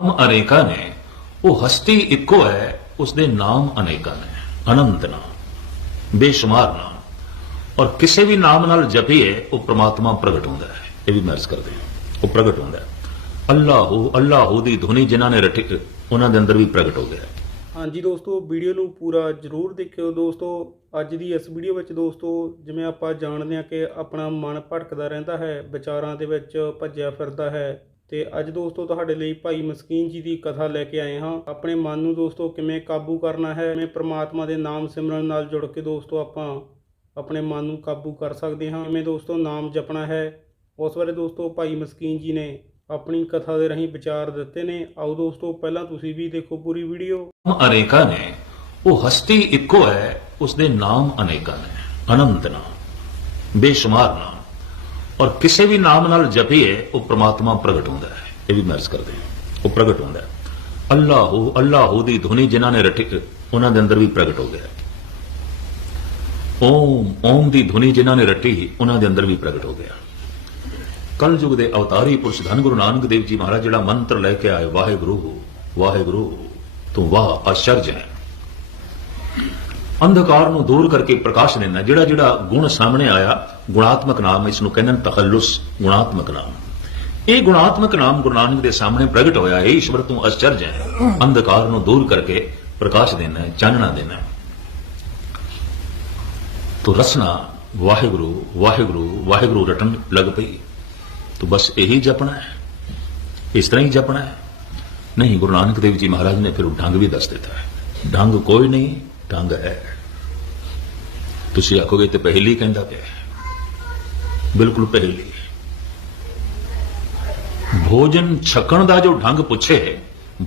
ਨਾਮ ਅਨੇਕਾਂ ਨੇ। ਉਹ ਹਸਤੀ ਇੱਕੋ ਹੈ ਉਸ ਦੇ ਨਾਮ ਅਨੇਕਾਂ ਨੇ। ਅਨੰਤ ਨਾਮ, ਬੇਸ਼ੁਮਾਰ ਨਾਮ। ਔਰ ਕਿਸੇ ਵੀ ਨਾਮ ਨਾਲ ਜਪੀਏ, ਉਹ ਪ੍ਰਮਾਤਮਾ ਪ੍ਰਗਟ ਹੁੰਦਾ ਹੈ। ਇਹ ਵੀ ਮਰਜ਼ ਕਰਦੇ ਉਹ ਪ੍ਰਗਟ ਹੁੰਦਾ ਹੈ। ਅੱਲਾਹੂ ਅੱਲਾਹੂ ਦੀ ਧੁਨੀ ਜਿਨ੍ਹਾਂ ਨੇ ਰਟੀ ਉਹਨਾਂ ਦੇ ਅੰਦਰ ਵੀ ਪ੍ਰਗਟ ਹੋ ਗਿਆ ਹਾਂਜੀ ਦੋਸਤੋ, ਵੀਡੀਓ ਨੂੰ ਪੂਰਾ ਜਰੂਰ ਦੇਖਿਓ ਦੋਸਤੋ। ਅੱਜ ਦੀ ਇਸ ਵੀਡੀਓ ਵਿੱਚ ਦੋਸਤੋ, ਜਿਵੇਂ ਆਪਾਂ ਜਾਣਦੇ ਹਾਂ ਕਿ ਆਪਣਾ ਮਨ ਭਟਕਦਾ ਰਹਿੰਦਾ ਹੈ, ਵਿਚਾਰਾਂ ਦੇ ਵਿੱਚ ਭੱਜਿਆ ਫਿਰਦਾ ਹੈ। ਤੇ ਅੱਜ ਦੋਸਤੋ ਤੁਹਾਡੇ ਲਈ ਭਾਈ ਮਸਕੀਨ ਜੀ ਦੀ ਕਥਾ ਲੈ ਕੇ ਆਏ ਹਾਂ। ਆਪਣੇ ਮਨ ਨੂੰ ਦੋਸਤੋ ਕਿਵੇਂ ਕਾਬੂ ਕਰਨਾ ਹੈ, ਕਿਵੇਂ ਪ੍ਰਮਾਤਮਾ ਦੇ ਨਾਮ ਸਿਮਰਨ ਨਾਲ ਜੁੜ ਕੇ ਦੋਸਤੋ ਆਪਾਂ ਆਪਣੇ ਮਨ ਨੂੰ ਕਾਬੂ ਕਰ ਸਕਦੇ ਹਾਂ, ਕਿਵੇਂ ਦੋਸਤੋ ਨਾਮ ਜਪਣਾ ਹੈ। ਉਸ ਬਾਰੇ ਦੋਸਤੋ ਭਾਈ ਮਸਕੀਨ ਜੀ ਨੇ ਆਪਣੀ ਕਥਾ ਦੇ ਰਾਹੀਂ ਵਿਚਾਰ ਦਿੱਤੇ ਨੇ। ਆਓ ਦੋਸਤੋ ਪਹਿਲਾਂ ਤੁਸੀਂ ਵੀ ਦੇਖੋ ਪੂਰੀ ਵੀਡੀਓ। ਅਨੇਕਾਂ ਨੇ, ਉਹ ਹਸਤੀ ਇੱਕੋ ਹੈ ਉਸ ਦੇ ਨਾਮ ਅਨੇਕਾਂ ਨੇ, ਅਨੰਤ ਨਾਮ, ਬੇਸ਼ੁਮਾਰ ਨਾਮ। ਔਰ ਕਿਸੇ ਵੀ ਨਾਮ ਨਾਲ ਜਪੀਏ, ਉਹ ਪ੍ਰਮਾਤਮਾ ਪ੍ਰਗਟ ਹੁੰਦਾ ਹੈ। ਇਹ ਵੀ ਮਰਜ਼ ਕਰਦੇ ਉਹ ਪ੍ਰਗਟ ਹੁੰਦਾ ਹੈ। ਅੱਲਾਹੂ ਅੱਲਾਹੂ ਦੀ ਧੁਨੀ ਜਿਨ੍ਹਾਂ ਨੇ ਰਟੀ ਉਹਨਾਂ ਦੇ ਅੰਦਰ ਵੀ ਪ੍ਰਗਟ ਹੋ ਗਿਆ ਓਮ ਓਮ ਦੀ ਧੁਨੀ ਜਿਨ੍ਹਾਂ ਨੇ ਰਟੀ, ਉਹਨਾਂ ਦੇ ਅੰਦਰ ਵੀ ਪ੍ਰਗਟ ਹੋ ਗਿਆ ਕਲਯੁਗ ਦੇ ਅਵਤਾਰੀ ਪੁਰਸ਼ ਧੰਨ ਗੁਰੂ ਨਾਨਕ ਦੇਵ ਜੀ ਮਹਾਰਾਜ, ਜਿਹੜਾ ਮੰਤਰ ਲੈ ਕੇ ਆਏ, ਵਾਹਿਗੁਰੂ ਵਾਹਿਗੁਰੂ, ਤੂੰ ਵਾਹ ਅਚਰਜ ਹੈ। ਅੰਧਕਾਰ ਨੂੰ ਦੂਰ ਕਰਕੇ ਪ੍ਰਕਾਸ਼ ਦੇਣਾ ਜਿਹੜਾ ਜਿਹੜਾ ਗੁਣ ਸਾਹਮਣੇ ਆਇਆ, ਗੁਣਾਤਮਕ ਨਾਮ ਇਸ ਨੂੰ ਕਹਿੰਦੇ ਨੇ ਤਖੱਲੁਸ, ਗੁਣਾਤਮਕ ਨਾਮ। ਇਹ ਗੁਣਾਤਮਕ ਨਾਮ ਗੁਰੂ ਨਾਨਕ ਦੇ ਸਾਹਮਣੇ ਪ੍ਰਗਟ ਹੋਇਆ ਹੈ ਈਸ਼ਵਰ ਤੋਂ ਅਚਰਜ ਹੈ। ਅੰਧਕਾਰ ਨੂੰ ਦੂਰ ਕਰਕੇ ਪ੍ਰਕਾਸ਼ ਦੇਣਾ ਹੈ, ਚਾਨਣਾ ਦੇਣਾ ਹੈ। ਤੋ ਰਸਨਾ, ਵਾਹਿਗੁਰੂ ਵਾਹਿਗੁਰੂ ਵਾਹਿਗੁਰੂ ਰਟਣ ਲੱਗ ਪਈ। ਤੋ ਬਸ ਇਹੀ ਜਪਣਾ ਹੈ। ਇਸ ਤਰ੍ਹਾਂ ਹੀ ਜਪਣਾ ਹੈ। ਨਹੀਂ, ਗੁਰੂ ਨਾਨਕ ਦੇਵ ਜੀ ਮਹਾਰਾਜ ਨੇ ਫਿਰ ਉਹ ਢੰਗ ਵੀ ਦੱਸ ਦਿੱਤਾ ਹੈ। ਢੰਗ ਕੋਈ ਨਹੀਂ ਢੰਗ ਹੈ। ਤੁਸੀਂ ਆਖੋਗੇ ਤੇ ਪਹਿਲੀ ਕਹਿੰਦਾ ਪਿਆ ਬਿਲਕੁਲ ਪਹਿਲੀ। ਭੋਜਨ ਛਕਣ ਦਾ ਜੋ ਢੰਗ ਪੁੱਛੇ,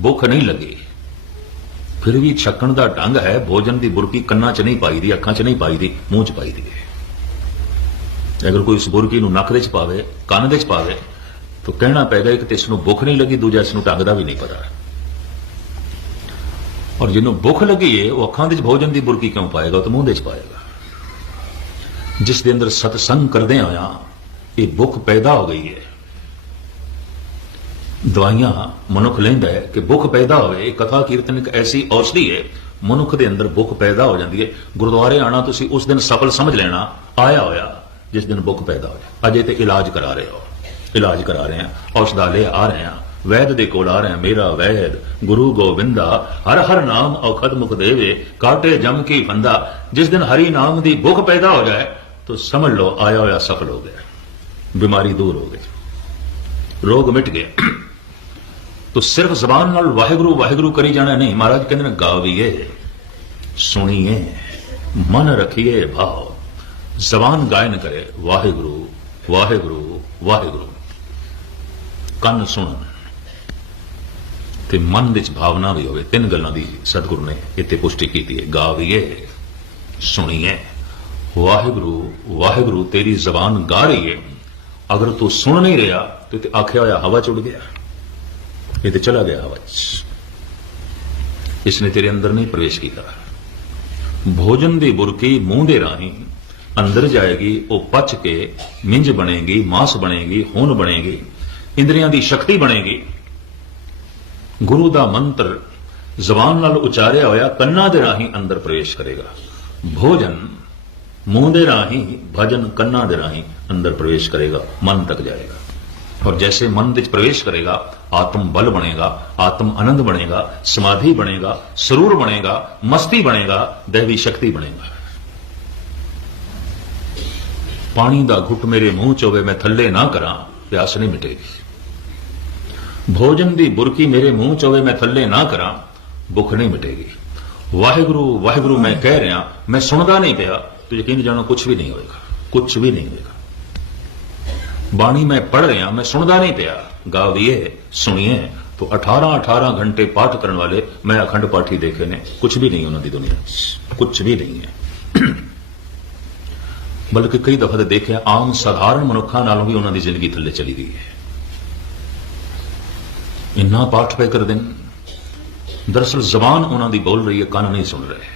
ਭੁੱਖ ਨਹੀਂ ਲੱਗੀ। ਫਿਰ ਵੀ ਛਕਣ ਦਾ ਢੰਗ ਹੈ, ਭੋਜਨ ਦੀ ਬੁਰਕੀ ਕੰਨਾਂ 'ਚ ਨਹੀਂ ਪਾਈ ਦੀ ਅੱਖਾਂ 'ਚ ਨਹੀਂ ਪਾਈ ਦੀ ਮੂੰਹ 'ਚ ਪਾਈ ਦੀ ਅਗਰ ਕੋਈ ਇਸ ਬੁਰਕੀ ਨੂੰ ਨੱਕ ਦੇ 'ਚ ਪਾਵੇ, ਕੰਨ ਦੇ 'ਚ ਪਾਵੇ, ਤਾਂ ਕਹਿਣਾ ਪੈਗਾ ਇੱਕ ਤੇ ਇਸ ਨੂੰ ਭੁੱਖ ਨਹੀਂ ਲੱਗੀ, ਦੂਜਾ ਇਸ ਨੂੰ ਢੰਗ ਦਾ ਵੀ ਨਹੀਂ ਪਤਾ। ਔਰ ਜਿਹਨੂੰ ਭੁੱਖ ਲੱਗੀ ਏ, ਉਹ ਅੱਖਾਂ ਦੇ ਵਿੱਚ ਭੋਜਨ ਦੀ ਬੁਰਕੀ ਕਿਉਂ ਪਾਏਗਾ? ਉਹ ਮੂੰਹ ਦੇ ਵਿੱਚ ਪਾਏਗਾ। ਜਿਸ ਦੇ ਅੰਦਰ ਸਤਸੰਗ ਕਰਦੇ ਹੋਇਆ ਇਹ ਭੁੱਖ ਪੈਦਾ ਹੋ ਗਈ ਹੈ ਦਵਾਈਆਂ ਮਨੁੱਖ ਲੈਂਦਾ ਹੈ ਕਿ ਭੁੱਖ ਪੈਦਾ ਹੋਵੇ, ਇਹ ਕਥਾ ਕੀਰਤਨ ਇੱਕ ਐਸੀ ਔਸ਼ਧੀ ਹੈ ਮਨੁੱਖ ਦੇ ਅੰਦਰ ਭੁੱਖ ਪੈਦਾ ਹੋ ਜਾਂਦੀ ਹੈ ਗੁਰਦੁਆਰੇ ਆਣਾ, ਤੁਸੀਂ ਉਸ ਦਿਨ ਸਫਲ ਸਮਝ ਲੈਣਾ, ਆਇਆ ਹੋਇਆ, ਜਿਸ ਦਿਨ ਭੁੱਖ ਪੈਦਾ ਹੋਇਆ ਅਜੇ ਤੇ ਇਲਾਜ ਕਰਾ ਰਹੇ ਹੋ। ਇਲਾਜ ਕਰਾ ਰਹੇ ਹਾਂ, ਔਸ਼ਧਾਲੇ ਆ ਰਹੇ ਹਾਂ। ਵੈਦ ਦੇ ਕੋਲ ਆ ਰਹੇ ਮੇਰਾ ਵੈਦ, ਗੁਰੂ ਗੋਬਿੰਦਾ, ਹਰ ਹਰ ਨਾਮ ਔਖਦ ਮੁਖ ਦੇਵੇ, ਕਾਟੇ ਜਮ ਕੀ ਫੰਦਾ ਜਿਸ ਦਿਨ ਹਰੀ ਨਾਮ ਦੀ ਭੁੱਖ ਪੈਦਾ ਹੋ ਜਾਏ, ਤਾਂ ਸਮਝ ਲਓ ਆਇਆ ਹੋਇਆ ਸਫਲ ਹੋ ਗਿਆ, ਬਿਮਾਰੀ ਦੂਰ ਹੋ ਗਈ, ਰੋਗ ਮਿਟ ਗਏ ਤੋ ਸਿਰਫ ਜ਼ਬਾਨ ਨਾਲ ਵਾਹਿਗੁਰੂ ਵਾਹਿਗੁਰੂ ਕਰੀ ਜਾਣਾ ਨਹੀਂ, ਮਹਾਰਾਜ ਕਹਿੰਦੇ ਨੇ, ਗਾਵੀਏ, ਸੁਣੀਏ, ਮਨ ਰਖੀਏ ਭਾਵ ਜ਼ਬਾਨ ਗਾਇਨ ਕਰੇ, ਵਾਹਿਗੁਰੂ ਵਾਹਿਗੁਰੂ ਵਾਹਿਗੁਰੂ। ਕੰਨ ਸੁਣਨ। ਤੇ ਮਨ ਵਿੱਚ ਭਾਵਨਾ ਵੀ ਹੋਵੇ। ਤਿੰਨ ਗੱਲਾਂ ਦੀ ਸਤਿਗੁਰੂ ਨੇ ਇੱਥੇ ਪੁਸ਼ਟੀ ਕੀਤੀ ਹੈ। ਗਾਵੀਏ ਸੁਣੀਏ ਵਾਹਿਗੁਰੂ ਵਾਹਿਗੁਰੂ, ਤੇਰੀ ਜ਼ਬਾਨ ਗਾ ਰਹੀ ਹੈ। ਅਗਰ ਤੂੰ ਸੁਣ ਨਹੀਂ ਰਿਹਾ, ਤੇ ਤੇ ਆਖਿਆ ਹੋਇਆ ਹਵਾ ਚ ਉੱਡ ਗਿਆ। ਇਹ ਤੇ ਚਲਾ ਗਿਆ ਹਵਾ ਚ। ਇਸਨੇ ਤੇਰੇ ਅੰਦਰ ਨਹੀਂ ਪ੍ਰਵੇਸ਼ ਕੀਤਾ। ਭੋਜਨ ਦੀ ਬੁਰਕੀ ਮੂੰਹ ਦੇ ਰਾਹੀਂ ਅੰਦਰ ਜਾਏਗੀ, ਉਹ ਪਚ ਕੇ ਮਿੰਜ ਬਣੇਗੀ, ਮਾਸ ਬਣੇਗੀ, ਹੁਣ ਬਣੇਗੀ, ਇੰਦਰੀਆਂ ਦੀ ਸ਼ਕਤੀ ਬਣੇਗੀ। ਗੁਰੂ ਦਾ ਮੰਤਰ ਜ਼ਬਾਨ ਨਾਲ ਉਚਾਰਿਆ ਹੋਇਆ ਕੰਨਾਂ ਦੇ ਰਾਹੀਂ ਅੰਦਰ ਪ੍ਰਵੇਸ਼ ਕਰੇਗਾ। ਭੋਜਨ ਮੂੰਹ ਦੇ ਰਾਹੀਂ, ਭਜਨ ਕੰਨਾਂ ਦੇ ਰਾਹੀਂ ਅੰਦਰ ਪ੍ਰਵੇਸ਼ ਕਰੇਗਾ, ਮਨ ਤੱਕ ਜਾਏਗਾ। ਔਰ ਜੈਸੇ ਮਨ ਵਿੱਚ ਪ੍ਰਵੇਸ਼ ਕਰੇਗਾ, ਆਤਮ ਬਲ ਬਣੇਗਾ, ਆਤਮ ਆਨੰਦ ਬਣੇਗਾ, ਸਮਾਧੀ ਬਣੇਗਾ, ਸਰੂਰ ਬਣੇਗਾ, ਮਸਤੀ ਬਣੇਗਾ, ਦੇਵੀ ਸ਼ਕਤੀ ਬਣੇਗਾ। ਪਾਣੀ ਦਾ ਘੁੱਟ ਮੇਰੇ ਮੂੰਹ ਚ ਹੋਵੇ, ਮੈਂ ਥੱਲੇ ਨਾ ਕਰਾਂ, ਪਿਆਸ ਨਹੀਂ ਮਿਟੇਗੀ। ਭੋਜਨ ਦੀ ਬੁਰਕੀ ਮੇਰੇ ਮੂੰਹ ਚ ਹੋਵੇ, ਮੈਂ ਥੱਲੇ ਨਾ ਕਰਾਂ, ਭੁੱਖ ਨਹੀਂ ਮਿਟੇਗੀ। ਵਾਹਿਗੁਰੂ ਵਾਹਿਗੁਰੂ, ਮੈਂ ਕਹਿ ਰਿਹਾ, ਮੈਂ ਸੁਣਦਾ ਨਹੀਂ ਪਿਆ, ਤੇ ਯਕੀਨ ਜਾਣੋ ਕੁਝ ਵੀ ਨਹੀਂ ਹੋਏਗਾ ਕੁਝ ਵੀ ਨਹੀਂ ਹੋਏਗਾ। ਬਾਣੀ ਮੈਂ ਪੜ ਰਿਹਾ, ਮੈਂ ਸੁਣਦਾ ਨਹੀਂ ਪਿਆ। ਗਾਵੀਏ ਸੁਣੀਏ, ਤੋ 18 18 ਘੰਟੇ ਪਾਠ ਕਰਨ ਵਾਲੇ, ਮੈਂ ਅਖੰਡ ਪਾਠੀ ਦੇਖੇ ਨੇ ਕੁਝ ਵੀ ਨਹੀਂ ਉਹਨਾਂ ਦੀ ਦੁਨੀਆ ਕੁਝ ਵੀ ਨਹੀਂ ਹੈ। ਬਲਕਿ ਕਈ ਦਫਾ ਦੇਖਿਆ, ਆਮ ਸਧਾਰਨ ਮਨੁੱਖਾਂ ਨਾਲੋਂ ਵੀ ਉਹਨਾਂ ਦੀ ਜ਼ਿੰਦਗੀ ਥੱਲੇ ਚਲੀ ਗਈ ਹੈ। ਇੰਨਾ ਪਾਠ ਪੈ ਕਰਦੇ ਨੇ। ਦਰਅਸਲ ਜ਼ਬਾਨ ਉਹਨਾਂ ਦੀ ਬੋਲ ਰਹੀ ਹੈ, ਕੰਨ ਨਹੀਂ ਸੁਣ ਰਹੇ।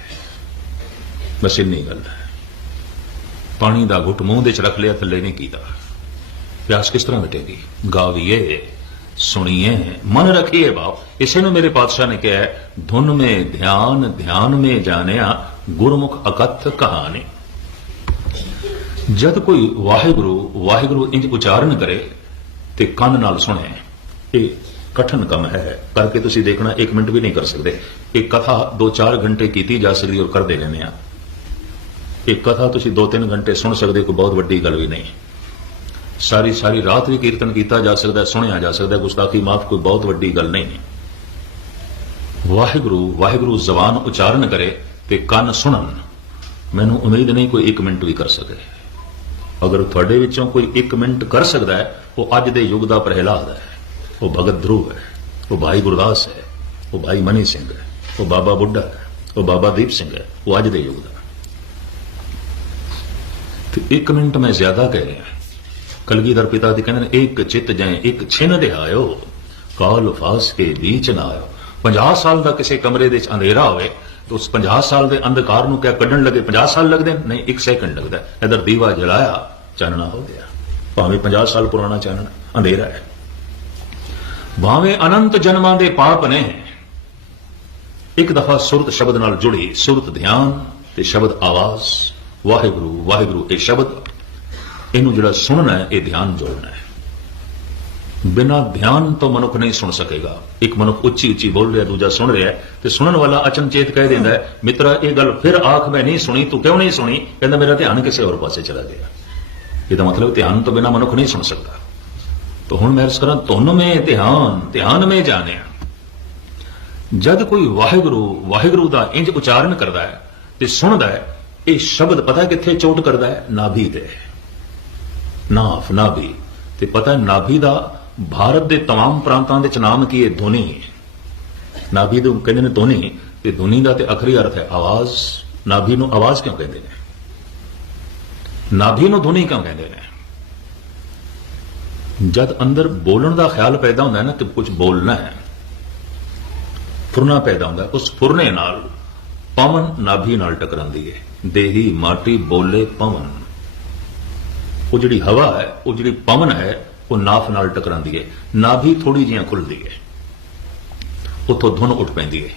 ਬਸ ਇੰਨੀ ਗੱਲ ਹੈ। ਪਾਣੀ ਦਾ ਘੁੱਟ ਮੂੰਹ ਦੇ ਚ ਰੱਖ ਲਿਆ, ਥੱਲੇ ਨਹੀਂ ਕੀਤਾ। ਪਿਆਸ ਕਿਸ ਤਰ੍ਹਾਂ ਮਿਟੇਗੀ? ਗਾਵੀਏ, ਸੁਣੀਏ, ਮਨ ਰੱਖੀਏ ਭਾਵ ਇਸੇ ਨੂੰ ਮੇਰੇ ਪਾਤਸ਼ਾਹ ਨੇ ਕਿਹਾ ਧੁਨ ਮੇ ਧਿਆਨ ਧਿਆਨ ਮੇ ਜਾਣਿਆ, ਗੁਰਮੁਖ ਅਕਥ ਕਹਾਣੀ। ਜਦ ਕੋਈ ਵਾਹਿਗੁਰੂ ਵਾਹਿਗੁਰੂ ਇੰਜ ਉਚਾਰਨ ਕਰੇ ਤੇ ਕੰਨ ਨਾਲ ਸੁਣੇ, ਇਹ ਕਠਨ ਕੰਮ ਹੈ ਕਰਕੇ ਤੁਸੀਂ ਦੇਖਣਾ 1 ਮਿੰਟ ਵੀ ਨਹੀਂ ਕਰ ਸਕਦੇ। ਇਹ ਕਥਾ 2-4 ਘੰਟੇ ਕੀਤੀ ਜਾ ਸਕਦੀ ਔਰ ਕਰਦੇ ਰਹਿੰਦੇ ਆ ਇਹ ਕਥਾ ਤੁਸੀਂ 2-3 ਘੰਟੇ ਸੁਣ ਸਕਦੇ ਕੋਈ ਬਹੁਤ ਵੱਡੀ ਗੱਲ ਵੀ ਨਹੀਂ। ਸਾਰੀ ਸਾਰੀ ਰਾਤ ਵੀ ਕੀਰਤਨ ਕੀਤਾ ਜਾ ਸਕਦਾ, ਸੁਣਿਆ ਜਾ ਸਕਦਾ, ਗੁਸਤਾਖੀ ਮਾਫ ਕੋਈ ਬਹੁਤ ਵੱਡੀ ਗੱਲ ਨਹੀਂ। ਵਾਹਿਗੁਰੂ ਵਾਹਿਗੁਰੂ ਜ਼ਬਾਨ ਉਚਾਰਨ ਕਰੇ ਤੇ ਕੰਨ ਸੁਣਨ। ਮੈਨੂੰ ਉਮੀਦ ਨਹੀਂ ਕੋਈ 1 ਮਿੰਟ ਵੀ ਕਰ ਸਕੇ। ਅਗਰ ਤੁਹਾਡੇ ਵਿੱਚੋਂ ਕੋਈ 1 ਮਿੰਟ ਕਰ ਸਕਦਾ ਹੈ, ਉਹ ਅੱਜ ਦੇ ਯੁੱਗ ਦਾ ਪ੍ਰਹਿਲਾਦ ਹੈ। ਉਹ ਭਗਤ ਧਰੁਵ ਹੈ ਉਹ ਭਾਈ ਗੁਰਦਾਸ ਹੈ ਉਹ ਭਾਈ ਮਨੀ ਸਿੰਘ ਹੈ ਉਹ ਬਾਬਾ ਬੁੱਢਾ ਹੈ ਉਹ ਬਾਬਾ ਦੀਪ ਸਿੰਘ ਹੈ ਉਹ ਅੱਜ ਦੇ ਯੁੱਗ ਦਾ ਤੇ 1 ਮਿੰਟ ਮੈਂ ਜ਼ਿਆਦਾ ਕਹਿ ਰਿਹਾ ਕਲਗੀਧਰ ਪਿਤਾ ਜੀ ਕਹਿੰਦੇ ਨੇ ਇੱਕ ਚਿੱਤ ਜਾਏ ਇੱਕ ਛਿਨ ਆਇਓ ਕਾਲ ਫਾਸ ਕੇ ਵਿੱਚ ਨਾ ਆਇਓ 50 ਸਾਲ ਦਾ ਕਿਸੇ ਕਮਰੇ ਦੇ ਵਿੱਚ ਅੰਧੇਰਾ ਹੋਵੇ ਤਾਂ ਉਸ 50 ਸਾਲ ਦੇ ਅੰਧਕਾਰ ਨੂੰ ਕਿਆ ਕੱਢਣ ਲੱਗੇ 50 ਸਾਲ ਲੱਗਦੇ ਨੇ? ਨਹੀਂ 1 ਸੈਕਿੰਡ ਲੱਗਦਾ ਹੈ। ਇਧਰ ਦੀਵਾ ਜਲਾਇਆ ਚਾਨਣਾ ਹੋ ਗਿਆ ਭਾਵੇਂ 50 ਸਾਲ ਪੁਰਾਣਾ ਚਾਨਣਾ ਅੰਧੇਰਾ ਹੈ ਭਾਵੇਂ ਅਨੰਤ ਜਨਮਾਂ ਦੇ ਪਾਪ ਨੇ, ਇੱਕ ਦਫਾ ਸੁਰਤ ਸ਼ਬਦ ਨਾਲ ਜੁੜੀ ਸੁਰਤ ਧਿਆਨ ਤੇ ਸ਼ਬਦ ਆਵਾਜ਼, ਵਾਹਿਗੁਰੂ ਵਾਹਿਗੁਰੂ, ਇਹ ਸ਼ਬਦ, ਇਹਨੂੰ ਜਿਹੜਾ ਸੁਣਨਾ ਹੈ, ਇਹ ਧਿਆਨ ਜੋੜਨਾ ਹੈ। ਬਿਨਾਂ ਧਿਆਨ ਤੋਂ ਮਨੁੱਖ ਨਹੀਂ ਸੁਣ ਸਕੇਗਾ। ਇੱਕ ਮਨੁੱਖ ਉੱਚੀ ਉੱਚੀ ਬੋਲ ਰਿਹਾ, ਦੂਜਾ ਸੁਣ ਰਿਹਾ ਤੇ ਸੁਣਨ ਵਾਲਾ ਅਚਨਚੇਤ ਕਹਿ ਦਿੰਦਾ ਹੈ, ਮਿੱਤਰਾ, ਇਹ ਗੱਲ ਫਿਰ ਆਖ, ਮੈਂ ਨਹੀਂ ਸੁਣੀ, ਤੂੰ ਕਿਉਂ ਨਹੀਂ ਸੁਣੀ? ਕਹਿੰਦਾ, ਮੇਰਾ ਧਿਆਨ ਕਿਸੇ ਹੋਰ ਪਾਸੇ ਚਲਾ ਗਿਆ। ਇਹਦਾ ਮਤਲਬ ਧਿਆਨ ਤੋਂ ਬਿਨਾਂ ਮਨੁੱਖ ਨਹੀਂ ਸੁਣ ਸਕਦਾ। ਤਾਂ ਹੁਣ ਮੈਂ ਅਰਜ਼ ਕਰਾਂ ਤੁਨ ਮੇ ਧਿਆਨ ਧਿਆਨ ਮੇ ਜਾਣਿਆ ਜਦ ਕੋਈ ਵਾਹਿਗੁਰੂ ਵਾਹਿਗੁਰੂ ਦਾ ਇੰਜ ਉਚਾਰਨ ਕਰਦਾ ਹੈ ਤੇ ਸੁਣਦਾ ਹੈ ਇਹ ਸ਼ਬਦ ਪਤਾ ਹੈ ਕਿੱਥੇ ਚੋਟ ਕਰਦਾ ਹੈ ਨਾਭੀ ਤੇ ਨਾਫ ਨਾਭੀ ਤੇ ਪਤਾ ਹੈ ਨਾਭੀ ਦਾ ਭਾਰਤ ਦੇ तमाम ਪ੍ਰਾਂਤਾਂ ਦੇ ਚ ਨਾਮ ਕੀ ਹੈ ਧੁਨੀ ਨਾਭੀ ਨੂੰ ਕਹਿੰਦੇ ਨੇ ਧੁਨੀ ਤੇ ਧੁਨੀ ਦਾ ਤੇ ਅਖਰੀ ਅਰਥ ਹੈ ਆਵਾਜ਼ ਨਾਭੀ ਨੂੰ ਆਵਾਜ਼ ਕਿਉਂ ਕਹਿੰਦੇ ਨੇ ਨਾਭੀ ਨੂੰ ਧੁਨੀ ਕਿਉਂ ਕਹਿੰਦੇ ਨੇ ਜਦ ਅੰਦਰ ਬੋਲਣ ਦਾ ਖਿਆਲ ਪੈਦਾ ਹੁੰਦਾ ਹੈ ਨਾ ਕਿ ਕੁਝ ਬੋਲਣਾ ਹੈ। ਫੁਰਨਾ ਪੈਦਾ ਹੁੰਦਾ ਉਸ ਫੁਰਨੇ ਨਾਲ ਪਵਨ ਨਾਭੀ ਨਾਲ ਟਕਰਾਉਂਦੀ ਹੈ। ਦੇਹੀ ਮਾਟੀ ਬੋਲੇ ਪਵਨ। ਉਹ ਜਿਹੜੀ ਹਵਾ ਹੈ, ਉਹ ਜਿਹੜੀ ਪਵਨ ਹੈ, ਉਹ ਨਾਫ ਨਾਲ ਟਕਰਾਉਂਦੀ ਹੈ। ਨਾਭੀ ਥੋੜੀ ਜਿਹੀ ਖੁੱਲਦੀ ਹੈ। ਉੱਥੋਂ ਧੁਨ ਉੱਠ ਪੈਂਦੀ ਹੈ।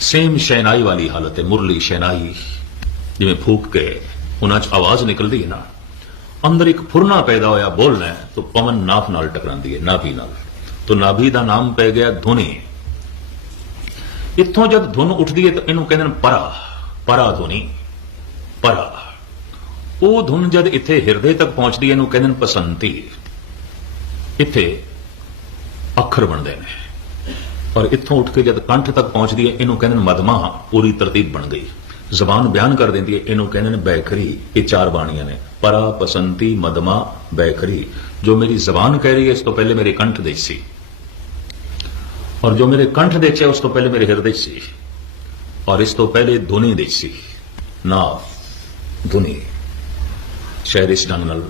ਸੇਮ ਸ਼ੈਨਾਈ ਵਾਲੀ ਹਾਲਤ ਹੈ। ਮੁਰਲੀ ਸ਼ੈਨਾਈ ਜਿਵੇਂ ਫੂਕ ਕੇ, ਉਹਨਾਂ 'ਚ ਆਵਾਜ਼ ਨਿਕਲਦੀ ਹੈ ਨਾ। ਅੰਦਰ ਇੱਕ ਫੁਰਨਾ ਪੈਦਾ ਹੋਇਆ, ਬੋਲਣਾ ਹੈ, ਤਾਂ ਪਵਨ ਨਾਫ ਨਾਲ ਟਕਰਾਉਂਦੀ ਹੈ, ਨਾਭੀ ਨਾਲ। ਤਾਂ ਨਾਭੀ ਦਾ ਨਾਮ ਪੈ ਗਿਆ ਧੁਨੀ। ਇੱਥੋਂ ਜਦ ਧੁਨ ਉੱਠਦੀ ਹੈ, ਤਾਂ ਇਹਨੂੰ ਕਹਿੰਦੇ ਨੇ ਪਰਾ ਪਰਾ ਧੁਨੀ, ਪਰਾ। ਉਹ ਧੁਨ ਜਦ ਇੱਥੇ ਹਿਰਦੇ ਤੱਕ ਪਹੁੰਚਦੀ ਹੈ, ਇਹਨੂੰ ਕਹਿੰਦੇ ਨੇ ਪਸੰਤੀ। ਇੱਥੇ ਅੱਖਰ ਬਣਦੇ ਨੇ। ਔਰ ਇੱਥੋਂ ਉੱਠ ਕੇ ਜਦ ਕੰਠ ਤੱਕ ਪਹੁੰਚਦੀ ਹੈ, ਇਹਨੂੰ ਕਹਿੰਦੇ ਨੇ ਮਦਮਾ, ਪੂਰੀ ਤਰਤੀਬ ਬਣ ਗਈ। ਜ਼ਬਾਨ ਬਿਆਨ ਕਰ ਦਿੰਦੀ ਹੈ। ਇਹਨੂੰ ਕਹਿੰਦੇ ਨੇ ਬੈਖਰੀ। ਇਹ ਚਾਰ ਬਾਣੀਆਂ ਨੇ। ਪਰਾ, ਪਸੰਤੀ, ਮਦਮਾ, ਬੈਖਰੀ। ਜੋ ਮੇਰੀ ਜ਼ਬਾਨ ਕਹਿ ਰਹੀ ਹੈ, ਇਸ ਤੋਂ ਪਹਿਲੇ ਮੇਰੇ ਕੰਠ ਦੇ ਸੀ। ਔਰ ਜੋ ਮੇਰੇ ਕੰਠ ਦੇ 'ਚ ਉਸ ਤੋਂ ਪਹਿਲੇ ਮੇਰੇ ਹਿਰਦੇ ਸੀ। ਔਰ ਇਸ ਤੋਂ ਪਹਿਲੇ ਧੁਨੀ ਦੇ ਸੀ। ਨਾ, ਧੁਨੀ। ਸ਼ਾਇਦ ਇਸ ਢੰਗ ਨਾਲ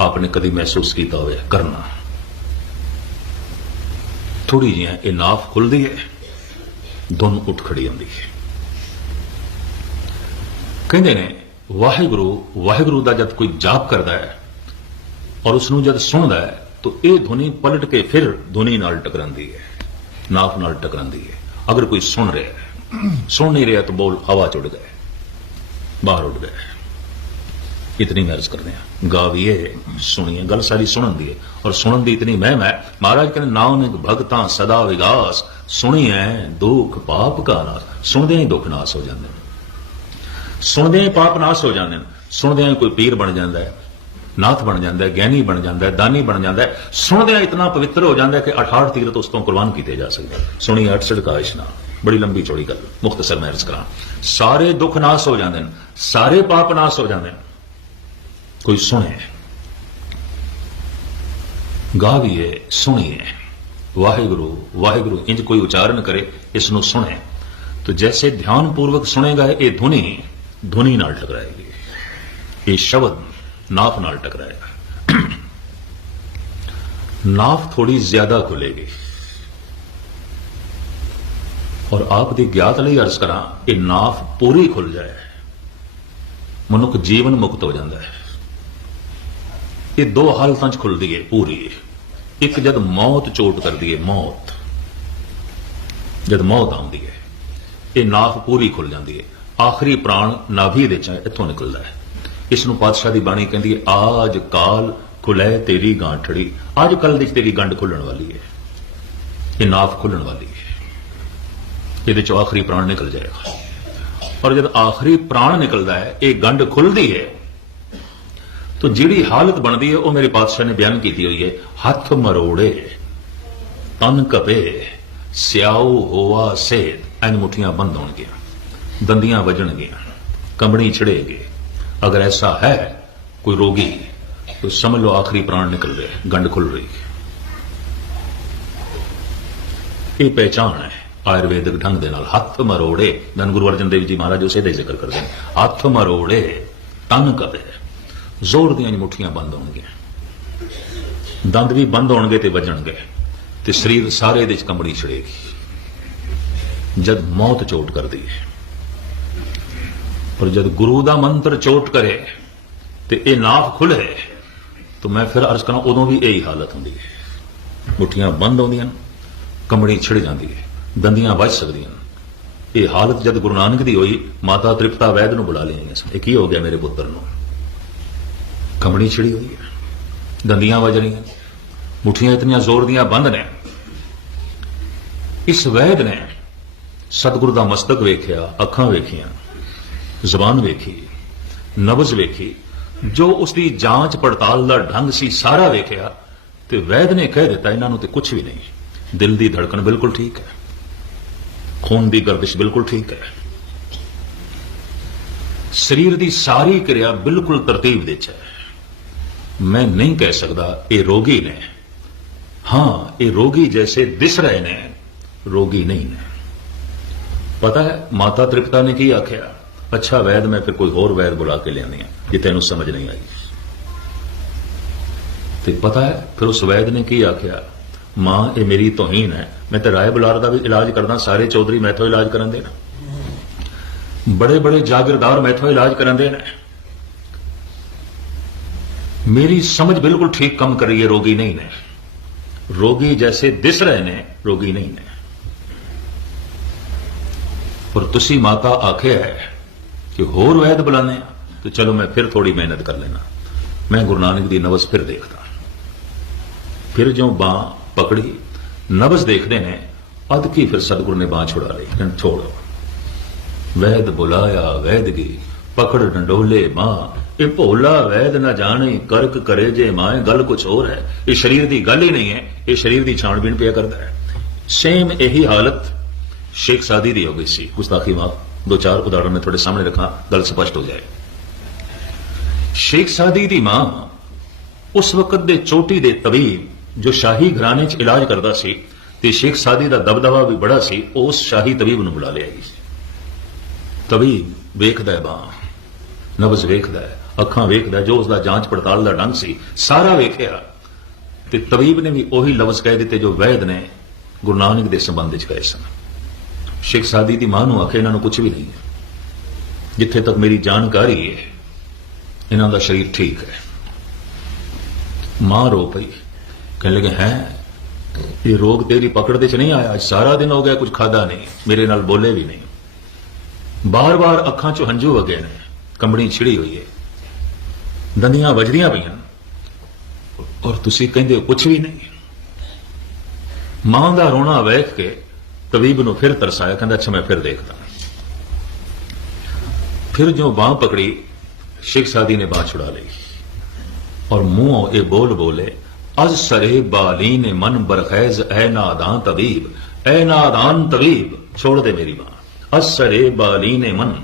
ਆਪਨੇ ਕਦੀ ਮਹਿਸੂਸ ਕੀਤਾ ਹੋਵੇ, ਕਰਨਾ। ਥੋੜੀ ਜਿਹੀ ਇਹ ਨਾਫ ਖੁੱਲਦੀ ਹੈ। ਧੁਨ ਉੱਠ ਖੜੀ ਹੁੰਦੀ ਹੈ। ਕਹਿੰਦੇ ਨੇ, ਵਾਹਿਗੁਰੂ ਵਾਹਿਗੁਰੂ ਦਾ ਜਦ ਕੋਈ ਜਾਪ ਕਰਦਾ ਹੈ ਔਰ ਉਸ ਨੂੰ ਜਦ ਸੁਣਦਾ ਹੈ, ਤਾਂ ਇਹ ਧੁਨੀ ਪਲਟ ਕੇ ਫਿਰ ਧੁਨੀ ਨਾਲ ਟਕਰਾਉਂਦੀ ਹੈ, ਨਾਪ ਨਾਲ ਟਕਰਾਉਂਦੀ ਹੈ। ਅਗਰ ਕੋਈ ਸੁਣ ਰਿਹਾ ਹੈ, ਸੁਣ ਨਹੀਂ ਰਿਹਾ ਤਾਂ ਬੋਲ ਹਵਾ ਚ ਉੱਡ ਗਏ ਬਾਹਰ ਉੱਡ ਗਏ ਇਤਨੀ ਮਰਜ਼ ਕਰਦੇ ਆ ਗਾਵੀਏ ਸੁਣੀਏ, ਗੱਲ ਸਾਰੀ ਸੁਣਨ ਦੀ ਹੈ। ਔਰ ਸੁਣਨ ਦੀ ਇਤਨੀ ਮਹਿਮ ਹੈ, ਮਹਾਰਾਜ ਕਹਿੰਦੇ, ਨਾਨਕ ਭਗਤਾਂ ਸਦਾ ਵਿਗਾਸ ਸੁਣੀਏ ਦੁੱਖ ਪਾਪ ਕਾ ਨਾਸ, ਸੁਣਦੇ ਹੀ ਦੁੱਖ ਨਾਸ ਹੋ ਜਾਂਦੇ ਨੇ। ਸੁਣਦੇ ਹੀ ਪਾਪ ਨਾਸ ਹੋ ਜਾਂਦੇ ਨੇ। ਸੁਣਦੇ ਹੀ ਕੋਈ ਪੀਰ ਬਣ ਜਾਂਦਾ ਹੈ, ਨਾਥ ਬਣ ਜਾਂਦਾ ਹੈ ਗਿਆਨੀ ਬਣ ਜਾਂਦਾ ਹੈ, ਦਾਨੀ ਬਣ ਜਾਂਦਾ ਹੈ। ਸੁਣਦਿਆਂ ਇਤਨਾ ਪਵਿੱਤਰ ਹੋ ਜਾਂਦਾ ਹੈ ਕਿ 68 ਤੀਰਤ ਉਸ ਤੋਂ ਕੁਰਬਾਨ ਕੀਤੇ ਜਾ ਸਕਦੇ ਸੁਣੀ 68 ਸੜਕਾ ਇਸ਼ਨਾ। ਬੜੀ ਲੰਬੀ ਚੌੜੀ ਗੱਲ, ਮੁਖਤਸਰ ਮੈਂ ਅਰਜ਼ ਕਰਾਂ। ਸਾਰੇ ਦੁੱਖ ਨਾਸ ਹੋ ਜਾਂਦੇ ਨੇ, ਸਾਰੇ ਪਾਪ ਨਾਸ ਹੋ ਜਾਂਦੇ ਨੇ। ਕੋਈ ਸੁਣੇ ਗਾਵੀਏ ਸੁਣੀਏ ਵਾਹਿਗੁਰੂ ਵਾਹਿਗੁਰੂ, ਇੰਜ ਕੋਈ ਉਚਾਰਨ ਕਰੇ, ਇਸ ਨੂੰ ਸੁਣੇ। ਤੋ ਜੈਸੇ ਧਿਆਨ ਪੂਰਵਕ ਸੁਣੇਗਾ, ਇਹ ਧੁਨੀ। ਧੁਨੀ ਨਾਲ ਟਕਰਾਏਗੀ ਇਹ ਸ਼ਬਦ ਨਾਫ ਨਾਲ ਟਕਰਾਏਗਾ ਨਾਫ ਥੋੜੀ ਜ਼ਿਆਦਾ ਖੁੱਲੇਗੀ ਔਰ ਆਪ ਦੀ ਗਿਆਤ ਲਈ ਅਰਜ਼ ਕਰਾਂ ਇਹ ਨਾਫ ਪੂਰੀ ਖੁੱਲ ਜਾਏ ਮਨੁੱਖ ਜੀਵਨ ਮੁਕਤ ਹੋ ਜਾਂਦਾ ਹੈ ਇਹ ਦੋ ਹਾਲਤਾਂ 'ਚ ਖੁੱਲਦੀ ਹੈ ਪੂਰੀ ਇੱਕ ਜਦ ਮੌਤ ਚੋਟ ਕਰਦੀ ਹੈ ਮੌਤ ਜਦ ਮੌਤ ਆਉਂਦੀ ਹੈ ਇਹ ਨਾਫ ਪੂਰੀ ਖੁੱਲ ਜਾਂਦੀ ਹੈ ਆਖਰੀ ਪ੍ਰਾਣ ਨਾਭੀ ਦੇ ਚ ਇੱਥੋਂ ਨਿਕਲਦਾ ਹੈ। ਇਸ ਨੂੰ ਪਾਤਸ਼ਾਹ ਦੀ ਬਾਣੀ ਕਹਿੰਦੀ ਹੈ, ਆਜ ਕਾਲ ਖੁਲੇ ਤੇਰੀ ਗਾਂਠੜੀ। ਅੱਜ ਕੱਲ ਦੀ ਤੇਰੀ ਗੰਢ ਖੁੱਲਣ ਵਾਲੀ ਹੈ। ਇਹ ਨਾਫ ਖੁੱਲਣ ਵਾਲੀ ਹੈ। ਇਹਦੇ ਚੋਂ ਆਖਰੀ ਪ੍ਰਾਣ ਨਿਕਲ ਜਾਏਗਾ। ਔਰ ਜਦ ਆਖਰੀ ਪ੍ਰਾਣ ਨਿਕਲਦਾ ਹੈ, ਇਹ ਗੰਢ ਖੁੱਲਦੀ ਹੈ, ਤੋ ਜਿਹੜੀ ਹਾਲਤ ਬਣਦੀ ਹੈ, ਉਹ ਮੇਰੇ ਪਾਤਸ਼ਾਹ ਨੇ ਬਿਆਨ ਕੀਤੀ ਹੋਈ ਹੈ, ਹੱਥ ਮਰੋੜੇ, ਤਨ ਕਪੇ, ਸਿਆਉ ਹੋਵਾ ਸੇਦ ਐਨ ਮੁਠੀਆਂ ਬੰਦ ਹੋਣਗੀਆਂ। ਦੰਦੀਆਂ ਵੱਜਣਗੀਆਂ ਕੰਬਣੀ ਛੜੇਗੀ ਅਗਰ ਐਸਾ ਹੈ ਕੋਈ ਰੋਗੀ तो समझ लो आखिरी प्राण निकल रहे गंड खुल रही है ਇਹ ਪਹਿਚਾਨ ਹੈ ਆਯੁਰਵੈਦਿਕ ਢੰਗ ਦੇ ਨਾਲ ਹੱਥ ਮਰੋੜੇ ਧੰਨ ਗੁਰੂ ਅਰਜਨ ਦੇਵ ਜੀ ਮਹਾਰਾਜ ਉਸੇ ਦਾ ਹੀ ਜ਼ਿਕਰ ਕਰਦੇ ਨੇ ਹੱਥ ਮਰੋੜੇ ਤਨ ਕਦੇ ਜ਼ੋਰ ਦੀਆਂ ਜੀ ਮੁੱਠੀਆਂ ਬੰਦ ਹੋਣਗੀਆਂ ਦੰਦ ਵੀ ਬੰਦ ਹੋਣਗੇ ਤੇ ਵੱਜਣਗੇ ਤੇ ਸਰੀਰ ਸਾਰੇ ਦੇ ਚ ਕੰਬਣੀ ਛੜੇਗੀ ਜਦ ਮੌਤ ਚੋਟ ਕਰਦੀ ਹੈ ਪਰ ਜਦ ਗੁਰੂ ਦਾ ਮੰਤਰ ਚੋਟ ਕਰੇ ਤੇ ਇਹ ਨਾਫ ਖੁੱਲੇ ਤਾਂ ਮੈਂ ਫਿਰ ਅਰਜ਼ ਕਰਾਂ ਉਦੋਂ ਵੀ ਇਹੀ ਹਾਲਤ ਹੁੰਦੀ ਹੈ। ਮੁੱਠੀਆਂ ਬੰਦ ਆਉਂਦੀਆਂ ਨੇ, ਕੰਬਣੀ ਛਿੜ ਜਾਂਦੀ ਹੈ ਦੰਦੀਆਂ ਵੱਜ ਸਕਦੀਆਂ ਨੇ। ਇਹ ਹਾਲਤ ਜਦ ਗੁਰੂ ਨਾਨਕ ਦੀ ਹੋਈ ਮਾਤਾ ਤ੍ਰਿਪਤਾ ਵੈਦ ਨੂੰ ਬੁਲਾ ਲਿਆਈਆਂ ਸਨ। ਇਹ ਕੀ ਹੋ ਗਿਆ ਮੇਰੇ ਪੁੱਤਰ ਨੂੰ? ਕੰਬਣੀ ਛਿੜੀ ਹੋਈ ਹੈ ਦੰਦੀਆਂ ਵੱਜ ਰਹੀਆਂ ਮੁੱਠੀਆਂ ਇਤਨੀਆਂ ਜ਼ੋਰ ਦੀਆਂ ਬੰਦ ਨੇ। ਇਸ ਵੈਦ ਨੇ ਸਤਿਗੁਰੂ ਦਾ ਮਸਤਕ ਵੇਖਿਆ ਅੱਖਾਂ ਵੇਖੀਆਂ ਜ਼ਬਾਨ ਵੇਖੀ, ਨਬਜ਼ ਵੇਖੀ, ਜੋ ਉਸ ਦੀ ਜਾਂਚ ਪੜਤਾਲ ਦਾ ਢੰਗ ਸੀ ਸਾਰਾ ਵੇਖਿਆ ਤੇ ਵੈਦ ਨੇ ਕਹਿ ਦਿੱਤਾ ਇਹਨਾਂ ਨੂੰ ਤੇ ਕੁਝ ਵੀ ਨਹੀਂ। ਦਿਲ ਦੀ ਧੜਕਣ ਬਿਲਕੁਲ ਠੀਕ ਹੈ। ਖੂਨ ਦੀ ਗਰਦਿਸ਼ ਬਿਲਕੁਲ ਠੀਕ ਹੈ। ਸਰੀਰ ਦੀ ਸਾਰੀ ਕਿਰਿਆ ਬਿਲਕੁਲ ਤਰਤੀਬ ਵਿੱਚ ਹੈ। ਮੈਂ ਨਹੀਂ ਕਹਿ ਸਕਦਾ ਇਹ ਰੋਗੀ ਨੇ। ਹਾਂ, ਇਹ ਰੋਗੀ ਜੈਸੇ ਦਿਸ ਰਹੇ ਨੇ। ਰੋਗੀ ਨਹੀਂ ਨੇ। ਪਤਾ ਹੈ, ਮਾਤਾ ਤ੍ਰਿਪਤਾ ਨੇ ਕੀ ਆਖਿਆ? ਅੱਛਾ ਵੈਦ ਮੈਂ ਫਿਰ ਕੋਈ ਹੋਰ ਵੈਦ ਬੁਲਾ ਕੇ ਲਿਆਉਂਦੀ ਆ ਜੇ ਤੈਨੂੰ ਸਮਝ ਨਹੀਂ ਆਈ। ਤੇ ਪਤਾ ਹੈ, ਫਿਰ ਉਸ ਵੈਦ ਨੇ ਕੀ ਆਖਿਆ? ਮਾਂ, ਇਹ ਮੇਰੀ ਤੋਹੀਨ ਹੈ। ਮੈਂ ਤਾਂ ਰਾਏ ਬੁਲਾਰ ਦਾ ਵੀ ਇਲਾਜ ਕਰਦਾ, ਸਾਰੇ ਚੌਧਰੀ ਮੈਥੋਂ ਇਲਾਜ ਕਰਨ ਦੇ ਬੜੇ ਬੜੇ ਜਾਗੀਰਦਾਰ ਮੈਥੋਂ ਇਲਾਜ ਕਰਨ ਦੇ ਨੇ ਮੇਰੀ ਸਮਝ ਬਿਲਕੁਲ ਠੀਕ ਕੰਮ ਕਰ ਰਹੀ ਹੈ, ਰੋਗੀ ਨਹੀਂ ਨੇ। ਰੋਗੀ ਜੈਸੇ ਦਿਸ ਰਹੇ ਨੇ, ਰੋਗੀ ਨਹੀਂ ਨੇ। ਪਰ ਤੁਸੀਂ ਮਾਤਾ ਆਖਿਆ ਹੈ ਕਿ ਹੋਰ ਵੈਦ ਬੁਲਾਣੇ ਆ, ਤੇ ਚਲੋ ਮੈਂ ਫਿਰ ਥੋੜੀ ਮਿਹਨਤ ਕਰ ਲੈਣਾ ਮੈਂ ਗੁਰੂ ਨਾਨਕ ਦੀ ਨਬਜ਼ ਫਿਰ ਦੇਖਦਾ। ਫਿਰ ਜੋ ਬਾਹ ਪਕੜੀ, ਨਬਜ਼ ਦੇਖਦੇ ਨੇ ਅਦ ਕੀ ਫਿਰ ਸਤਿਗੁਰ ਨੇ ਬਾਹ ਛੁਡਾ ਲਈ, ਕਹਿੰਦੇ ਛੋੜੋ। ਵੈਦ ਬੁਲਾਇਆ ਵੈਦਗੀ ਪਕੜ ਡੰਡੋਲੇ ਮਾਂ, ਇਹ ਭੋਲਾ ਵੈਦ ਨਾ ਜਾਣੇ, ਕਰਕ ਕਰੇ ਜੇ ਮਾਂ ਗੱਲ ਕੁਝ ਹੋਰ ਹੈ। ਇਹ ਸਰੀਰ ਦੀ ਗੱਲ ਹੀ ਨਹੀਂ ਹੈ, ਇਹ ਸਰੀਰ ਦੀ ਛਾਣਬੀਣ ਪਿਆ ਕਰਦਾ ਹੈ। ਸੇਮ ਇਹੀ ਹਾਲਤ ਸ਼ੇਖ ਸਾਦੀ ਦੀ ਹੋ ਗਈ ਸੀ, ਗੁਸਤਾਖੀ ਮਾਫ ਦੋ ਚਾਰ ਉਦਾਹਰਣ ਮੈਂ ਤੁਹਾਡੇ ਸਾਹਮਣੇ ਰੱਖਾਂ, ਗੱਲ ਸਪਸ਼ਟ ਹੋ ਜਾਏ। ਸ਼ੇਖ ਸਾਦੀ ਦੀ ਮਾਂ ਉਸ ਵਕਤ ਦੇ ਚੋਟੀ ਦੇ ਤਬੀਬ ਜੋ ਸ਼ਾਹੀ ਘਰਾਣੇ 'ਚ ਇਲਾਜ ਕਰਦਾ ਸੀ ਤੇ ਸ਼ੇਖ ਸਾਦੀ ਦਾ ਦਬਦਬਾ ਵੀ ਬੜਾ ਸੀ ਉਸ ਸ਼ਾਹੀ ਤਬੀਬ ਨੂੰ ਬੁਲਾ ਲਿਆ ਜੀ ਤਬੀਬ ਵੇਖਦਾ ਹੈ ਬਾਂ ਨਬਜ਼ ਵੇਖਦਾ ਹੈ, ਅੱਖਾਂ ਵੇਖਦਾ ਜੋ ਉਸ ਦਾ ਜਾਂਚ ਪੜਤਾਲ ਦਾ ਢੰਗ ਸੀ, ਸਾਰਾ ਵੇਖਿਆ। ਤੇ ਤਬੀਬ ਨੇ ਵੀ ਉਹੀ ਲਫ਼ਜ਼ ਕਹਿ ਦਿੱਤੇ ਜੋ ਵੈਦ ਨੇ ਗੁਰੂ ਨਾਨਕ ਦੇ ਸੰਬੰਧ ਵਿੱਚ ਕਹੇ ਸਨ। ਸ਼ੇਖ ਸਾਦੀ ਦੀ ਮਾਂ ਨੂੰ ਆਖੇ ਇਹਨਾਂ ਨੂੰ ਕੁਝ ਵੀ ਨਹੀਂ ਹੈ। ਜਿੱਥੇ ਤੱਕ ਮੇਰੀ ਜਾਣਕਾਰੀ ਹੈ, ਇਹਨਾਂ ਦਾ ਸਰੀਰ ਠੀਕ ਹੈ। ਮਾਂ ਰੋ ਪਈ। ਕਹਿਣ ਲੱਗੇ, ਹੈ? ਇਹ ਰੋਗ ਤੇਰੀ ਪਕੜ ਦੇ ਚ ਨਹੀਂ ਆਇਆ? ਸਾਰਾ ਦਿਨ ਹੋ ਗਿਆ ਕੁਝ ਖਾਦਾ ਨਹੀਂ। ਮੇਰੇ ਨਾਲ ਬੋਲੇ ਵੀ ਨਹੀਂ। ਬਾਰ-ਬਾਰ ਅੱਖਾਂ 'ਚੋਂ ਹੰਝੂ ਵਗੇ ਨੇ। ਕੰਬਣੀ ਛਿੜੀ ਹੋਈ ਹੈ। ਦੰਦੀਆਂ ਵਜਦੀਆਂ ਪਈਆਂ ਔਰ ਤੁਸੀਂ ਕਹਿੰਦੇ ਹੋ ਕੁਝ ਵੀ ਨਹੀਂ। ਮਾਂ ਦਾ ਰੋਣਾ ਵੇਖ ਕੇ ਤਬੀਬ ਨੂੰ ਫਿਰ ਤਰਸਾਇਆ, ਕਹਿੰਦਾ, ਅੱਛਾ, ਮੈਂ ਫਿਰ ਦੇਖਦਾ। ਫਿਰ ਜੋ ਬਾਹ ਪਕੜੀ, ਸ਼ੇਖ ਸਾਦੀ ਨੇ ਬਾਹ ਛੁਡਾ ਲਈ। ਔਰ ਮੂੰਹੋਂ ਇਹ ਬੋਲ ਬੋਲੇ, ਅਜ ਸਰੇ ਬਾਲੀ ਨੇ ਮਨ ਬਰਖੈਜ਼, ਐ ਨਾਦਾਨ ਤਬੀਬ ਐ ਨਾਦਾਨ ਤਬੀਬ ਛੋੜ ਦੇ ਮੇਰੀ ਬਾਹ। ਅਜ ਸਰੇ ਬਾਲੀ ਨੇ ਮਨ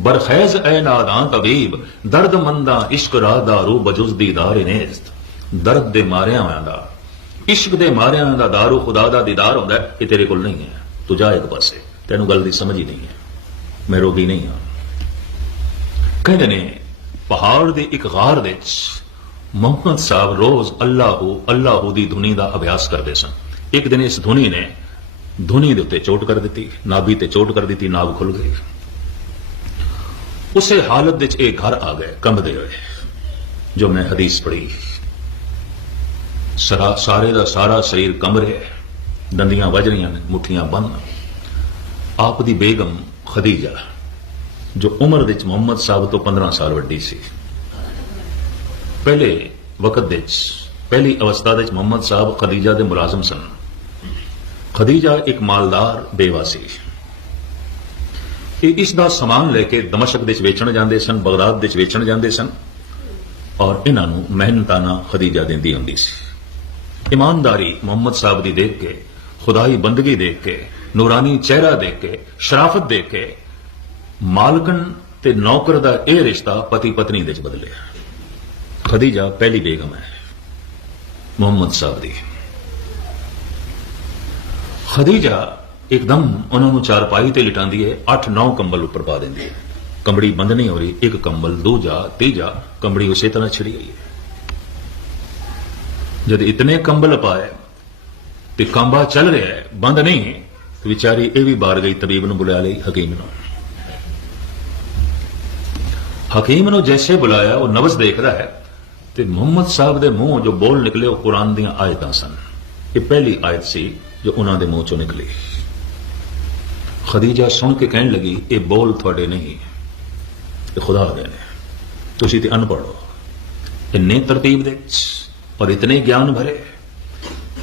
ਬਰਖੈਜ਼, ਐ ਨਾਦਾਨ ਤਬੀਬ ਦਰਦ ਮੰਦਾ ਇਸ਼ਕ ਰਾ ਦਾਰੂ ਬਜੁਜ਼ ਦੀਦਾਰ ਨੇਸਤ। ਦਰਦ ਦੇ ਮਾਰਿਆਂ ਹੋਇਆਂ ਦਾ, ਇਸ਼ਕ ਦੇ ਮਾਰਿਆਂ ਦਾ ਦਾਰੂ ਖੁਦਾ ਦਾ ਦੀਦਾਰ ਹੁੰਦਾ, ਇਹ ਤੇਰੇ ਕੋਲ ਨਹੀਂ ਹੈ। ਤੂੰ ਜਾ ਇੱਕ ਪਾਸੇ। ਤੈਨੂੰ ਗੱਲ ਦੀ ਸਮਝ ਹੀ ਨਹੀਂ ਹੈ। ਮੈਂ ਰੋਗੀ ਨਹੀਂ ਹਾਂ। ਕਹਿੰਦੇ ਨੇ, ਪਹਾੜ ਦੇ ਇੱਕ ਗਾਰ ਦੇ ਵਿੱਚ ਮੁਹੰਮਦ ਸਾਹਿਬ ਰੋਜ਼ ਅੱਲਾਹੂ ਅੱਲਾਹੂ ਦੀ ਧੁਨੀ ਦਾ ਅਭਿਆਸ ਕਰਦੇ ਸਨ। ਇੱਕ ਦਿਨ ਇਸ ਧੁਨੀ ਨੇ ਧੁਨੀ ਦੇ ਉੱਤੇ ਚੋਟ ਕਰ ਦਿੱਤੀ, ਨਾਭੀ ਤੇ ਚੋਟ ਕਰ ਦਿੱਤੀ ਨਾਭ ਖੁੱਲ ਗਈ ਉਸੇ ਹਾਲਤ ਵਿੱਚ ਇਹ ਘਰ ਆ ਗਏ, ਕੰਬਦੇ ਹੋਏ, ਜੋ ਮੈਂ ਹਦੀਸ ਪੜ੍ਹੀ। ਸਰਾ ਸਾਰੇ ਦਾ ਸਾਰਾ ਸਰੀਰ ਕੰਬ ਰਿਹਾ ਹੈ। ਦੰਦੀਆਂ ਵੱਜ ਰਹੀਆਂ ਨੇ, ਮੁੱਠੀਆਂ ਬੰਨ ਆਪ ਦੀ ਬੇਗਮ ਖਦੀਜਾ ਜੋ ਉਮਰ ਵਿੱਚ ਮੁਹੰਮਦ ਸਾਹਿਬ ਤੋਂ 15 ਸਾਲ ਵੱਡੀ ਸੀ। ਪਹਿਲੇ ਵਕਤ ਵਿੱਚ, ਪਹਿਲੀ ਅਵਸਥਾ ਵਿੱਚ ਮੁਹੰਮਦ ਸਾਹਿਬ ਖਦੀਜਾ ਦੇ ਮੁਲਾਜ਼ਮ ਸਨ। ਖਦੀਜਾ ਇੱਕ ਮਾਲਦਾਰ ਬੇਵਾ ਸੀ ਇਹ ਇਸ ਦਾ ਸਮਾਨ ਲੈ ਕੇ ਦਮਸ਼ਕ ਵਿੱਚ ਵੇਚਣ ਜਾਂਦੇ ਸਨ, ਬਗਦਾਦ ਵਿੱਚ ਵੇਚਣ ਜਾਂਦੇ ਸਨ ਔਰ ਇਹਨਾਂ ਨੂੰ ਮਿਹਨਤਾਨਾ ਖਦੀਜਾ ਦਿੰਦੀ ਹੁੰਦੀ ਸੀ। ਇਮਾਨਦਾਰੀ ਮੁਹੰਮਦ ਸਾਹਿਬ ਦੀ ਦੇਖ ਕੇ ਖੁਦਾਈ ਬੰਦਗੀ ਦੇਖ ਕੇ, ਨੂਰਾਨੀ ਚਿਹਰਾ ਦੇਖ ਕੇ, ਸ਼ਰਾਫਤ ਦੇਖ ਕੇ ਮਾਲਕਨ ਤੇ ਨੌਕਰ ਦਾ ਇਹ ਰਿਸ਼ਤਾ ਪਤੀ ਪਤਨੀ ਦੇ ਵਿੱਚ ਬਦਲਿਆ। ਖਦੀਜਾ ਪਹਿਲੀ ਬੇਗਮ ਹੈ, ਮੁਹੰਮਦ ਸਾਹਿਬ ਦੀ। ਖਦੀਜਾ ਇੱਕਦਮ ਉਹਨਾਂ ਨੂੰ ਚਾਰਪਾਈ ਤੇ ਲਿਟਾਉਂਦੀ ਹੈ 8-9 ਕੰਬਲ ਉੱਪਰ ਪਾ ਦਿੰਦੀ ਹੈ। ਕੰਬੜੀ ਬੰਦ ਨਹੀਂ ਹੋ ਰਹੀ, ਇੱਕ ਕੰਬਲ ਦੂਜਾ ਤੀਜਾ ਕੰਬੜੀ ਉਸੇ ਤਰ੍ਹਾਂ ਛਿੜੀ ਗਈ ਹੈ। ਜਦ ਇਤਨੇ ਕੰਬਲ ਪਾਏ ਤੇ ਕੰਬਾ ਚੱਲ ਰਿਹਾ ਹੈ। ਬੰਦ ਨਹੀਂ। ਤੇ ਵਿਚਾਰੀ ਇਹ ਵੀ ਬਾਹਰ ਗਈ, ਤਬੀਬ ਨੂੰ ਬੁਲਾ ਲਈ, ਹਕੀਮ ਨੂੰ। ਹਕੀਮ ਨੂੰ ਜੈਸੇ ਬੁਲਾਇਆ, ਉਹ ਨਬਜ਼ ਦੇਖਦਾ ਹੈ ਤੇ ਮੁਹੰਮਦ ਸਾਹਿਬ ਦੇ ਮੂੰਹ ਜੋ ਬੋਲ ਨਿਕਲੇ, ਉਹ ਕੁਰਾਨ ਦੀਆਂ ਆਇਤਾਂ ਸਨ। ਇਹ ਪਹਿਲੀ ਆਇਤ ਸੀ ਜੋ ਉਹਨਾਂ ਦੇ ਮੂੰਹ ਚੋਂ ਨਿਕਲੀ। ਖਦੀਜਾ ਸੁਣ ਕੇ ਕਹਿਣ ਲੱਗੀ, ਇਹ ਬੋਲ ਤੁਹਾਡੇ ਨਹੀਂ ਇਹ ਖੁਦਾ ਦੇ ਨੇ। ਤੁਸੀਂ ਤੇ ਅਨਪੜ੍ਹ ਹੋ। ਇੰਨੇ ਤਰਤੀਬ ਦੇ ਪਰ ਇਤਨੇ ਗਿਆਨ ਭਰੇ।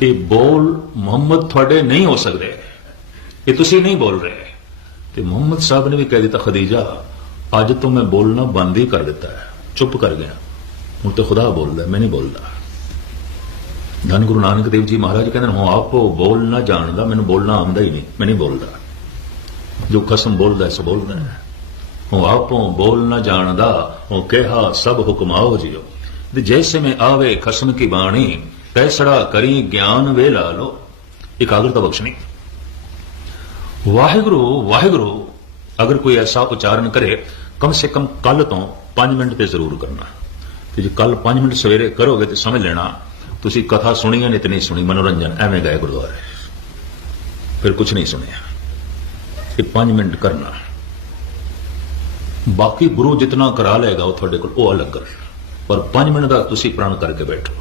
ਇਹ ਬੋਲ ਮੁਹੰਮਦ ਤੁਹਾਡੇ ਨਹੀਂ ਹੋ ਸਕਦੇ। ਇਹ ਤੁਸੀਂ ਨਹੀਂ ਬੋਲ ਰਹੇ। ਤੇ ਮੁਹੰਮਦ ਸਾਹਿਬ ਨੇ ਵੀ ਕਹਿ ਦਿੱਤਾ, ਖਦੀਜਾ, ਅੱਜ ਤੋਂ ਮੈਂ ਬੋਲਣਾ ਬੰਦ ਹੀ ਕਰ ਦਿੱਤਾ ਹੈ। ਚੁੱਪ ਕਰ ਗਿਆ। ਹੁਣ ਤੇ ਖੁਦਾ ਬੋਲਦਾ ਮੈਂ ਨਹੀਂ ਬੋਲਦਾ। ਧੰਨ ਗੁਰੂ ਨਾਨਕ ਦੇਵ ਜੀ ਮਹਾਰਾਜ ਕਹਿੰਦੇ ਨੇ ਹਾਂ ਆਪੋ ਬੋਲ ਨਾ ਜਾਣਦਾ, ਮੈਨੂੰ ਬੋਲਣਾ ਆਉਂਦਾ ਹੀ ਨਹੀਂ। ਮੈਂ ਨਹੀਂ ਬੋਲਦਾ। ਜੋ ਕਸਮ ਬੋਲਦਾ ਹੈ ਸੋ ਬੋਲਦਾ ਹੈ। ਉਹ ਆਪੋ ਬੋਲ ਨਾ ਜਾਣਦਾ, ਉਹ ਕਿਹਾ, ਸਭ ਹੁਕਮਾਓ ਜਿਓ। ਤੇ ਜੈਸੇ ਮੈਂ ਆਵੇ, ਖਸਮ ਕੀ ਬਾਣੀ ਤੈਸੜਾ ਕਰੀ ਗਿਆਨ ਵੇ ਲਾ ਲੋ ਇਕਾਗਰਤਾ ਬਖਸ਼ਣੀ। ਵਾਹਿਗੁਰੂ ਵਾਹਿਗੁਰੂ, ਅਗਰ ਕੋਈ ਐਸਾ ਉਚਾਰਨ ਕਰੇ, ਕਮ ਸੇ ਕਮ ਕੱਲ ਤੋਂ 5 ਮਿੰਟ ਤੇ ਜ਼ਰੂਰ ਕਰਨਾ। ਤੇ ਜੇ ਕੱਲ 5 ਮਿੰਟ ਸਵੇਰੇ ਕਰੋਗੇ ਤੇ ਸਮਝ ਲੈਣਾ, ਤੁਸੀਂ ਕਥਾ ਸੁਣੀ ਹੈ ਨਿਤ ਨਹੀਂ ਸੁਣੀ, ਮਨੋਰੰਜਨ ਐਵੇਂ ਗਏ ਗੁਰਦੁਆਰੇ। ਫਿਰ ਕੁਝ ਨਹੀਂ ਸੁਣਿਆ। ਇਹ 5 ਮਿੰਟ ਕਰਨਾ। ਬਾਕੀ ਗੁਰੂ ਜਿਤਨਾ ਕਰਾ ਲਏਗਾ, ਉਹ ਤੁਹਾਡੇ ਕੋਲ ਉਹ ਅਲੱਗ ਕਰ ਪਰ 5 ਮਿੰਟ ਦਾ ਤੁਸੀਂ ਪ੍ਰਣ ਕਰਕੇ ਬੈਠੋ।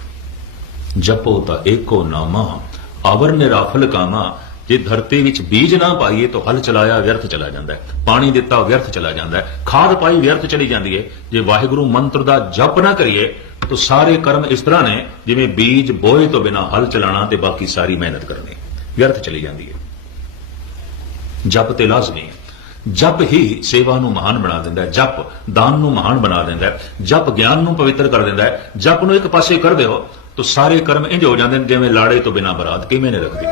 ਜਪੋ ਤਾਂ ਏਕੋ ਨਾਮਾ, ਆਵਰ ਨਿਰਾਫਲ ਕਾਮਾ, ਜੇ ਧਰਤੀ ਵਿੱਚ ਬੀਜ ਨਾ ਪਾਈਏ ਤਾਂ ਹਲ ਚਲਾਇਆ ਵਿਅਰਥ ਚਲਾ ਜਾਂਦਾ ਹੈ, ਪਾਣੀ ਦਿੱਤਾ ਵਿਅਰਥ ਚਲਾ ਜਾਂਦਾ ਹੈ, ਖਾਦ ਪਾਈ ਵਿਅਰਥ ਚਲੀ ਜਾਂਦੀ ਹੈ। ਜੇ ਵਾਹਿਗੁਰੂ ਮੰਤਰ ਦਾ ਜਪ ਨਾ ਕਰੀਏ, ਤਾਂ ਸਾਰੇ ਕਰਮ ਇਸ ਤਰ੍ਹਾਂ ਨੇ, ਜਿਵੇਂ ਬੀਜ ਬੋਏ ਤੋਂ ਬਿਨਾ ਹਲ ਚਲਾਣਾ ਤੇ ਬਾਕੀ ਸਾਰੀ ਮਿਹਨਤ ਕਰਨੀ ਵਿਅਰਥ ਚਲੀ ਜਾਂਦੀ ਹੈ। ਜਪ ਤੇ ਲਾਜ਼ਮੀ ਹੈ। ਜਪ ਹੀ ਸੇਵਾ ਨੂੰ ਮਹਾਨ ਬਣਾ ਦਿੰਦਾ ਹੈ। ਜਪ ਦਾਨ ਨੂੰ ਮਹਾਨ ਬਣਾ ਦਿੰਦਾ ਹੈ। ਜਪ ਗਿਆਨ ਨੂੰ ਪਵਿੱਤਰ ਕਰ ਦਿੰਦਾ ਹੈ। ਜਪ ਨੂੰ ਇੱਕ ਪਾਸੇ ਕਰ ਦਿਓ ਤਾਂ ਸਾਰੇ ਕਰਮ ਇੰਜ ਹੋ ਜਾਂਦੇ ਨੇ ਜਿਵੇਂ ਲਾੜੇ ਤੋਂ ਬਿਨਾ ਬਰਾਤ ਕਿਵੇਂ ਨੇ ਰੱਖਦੀ?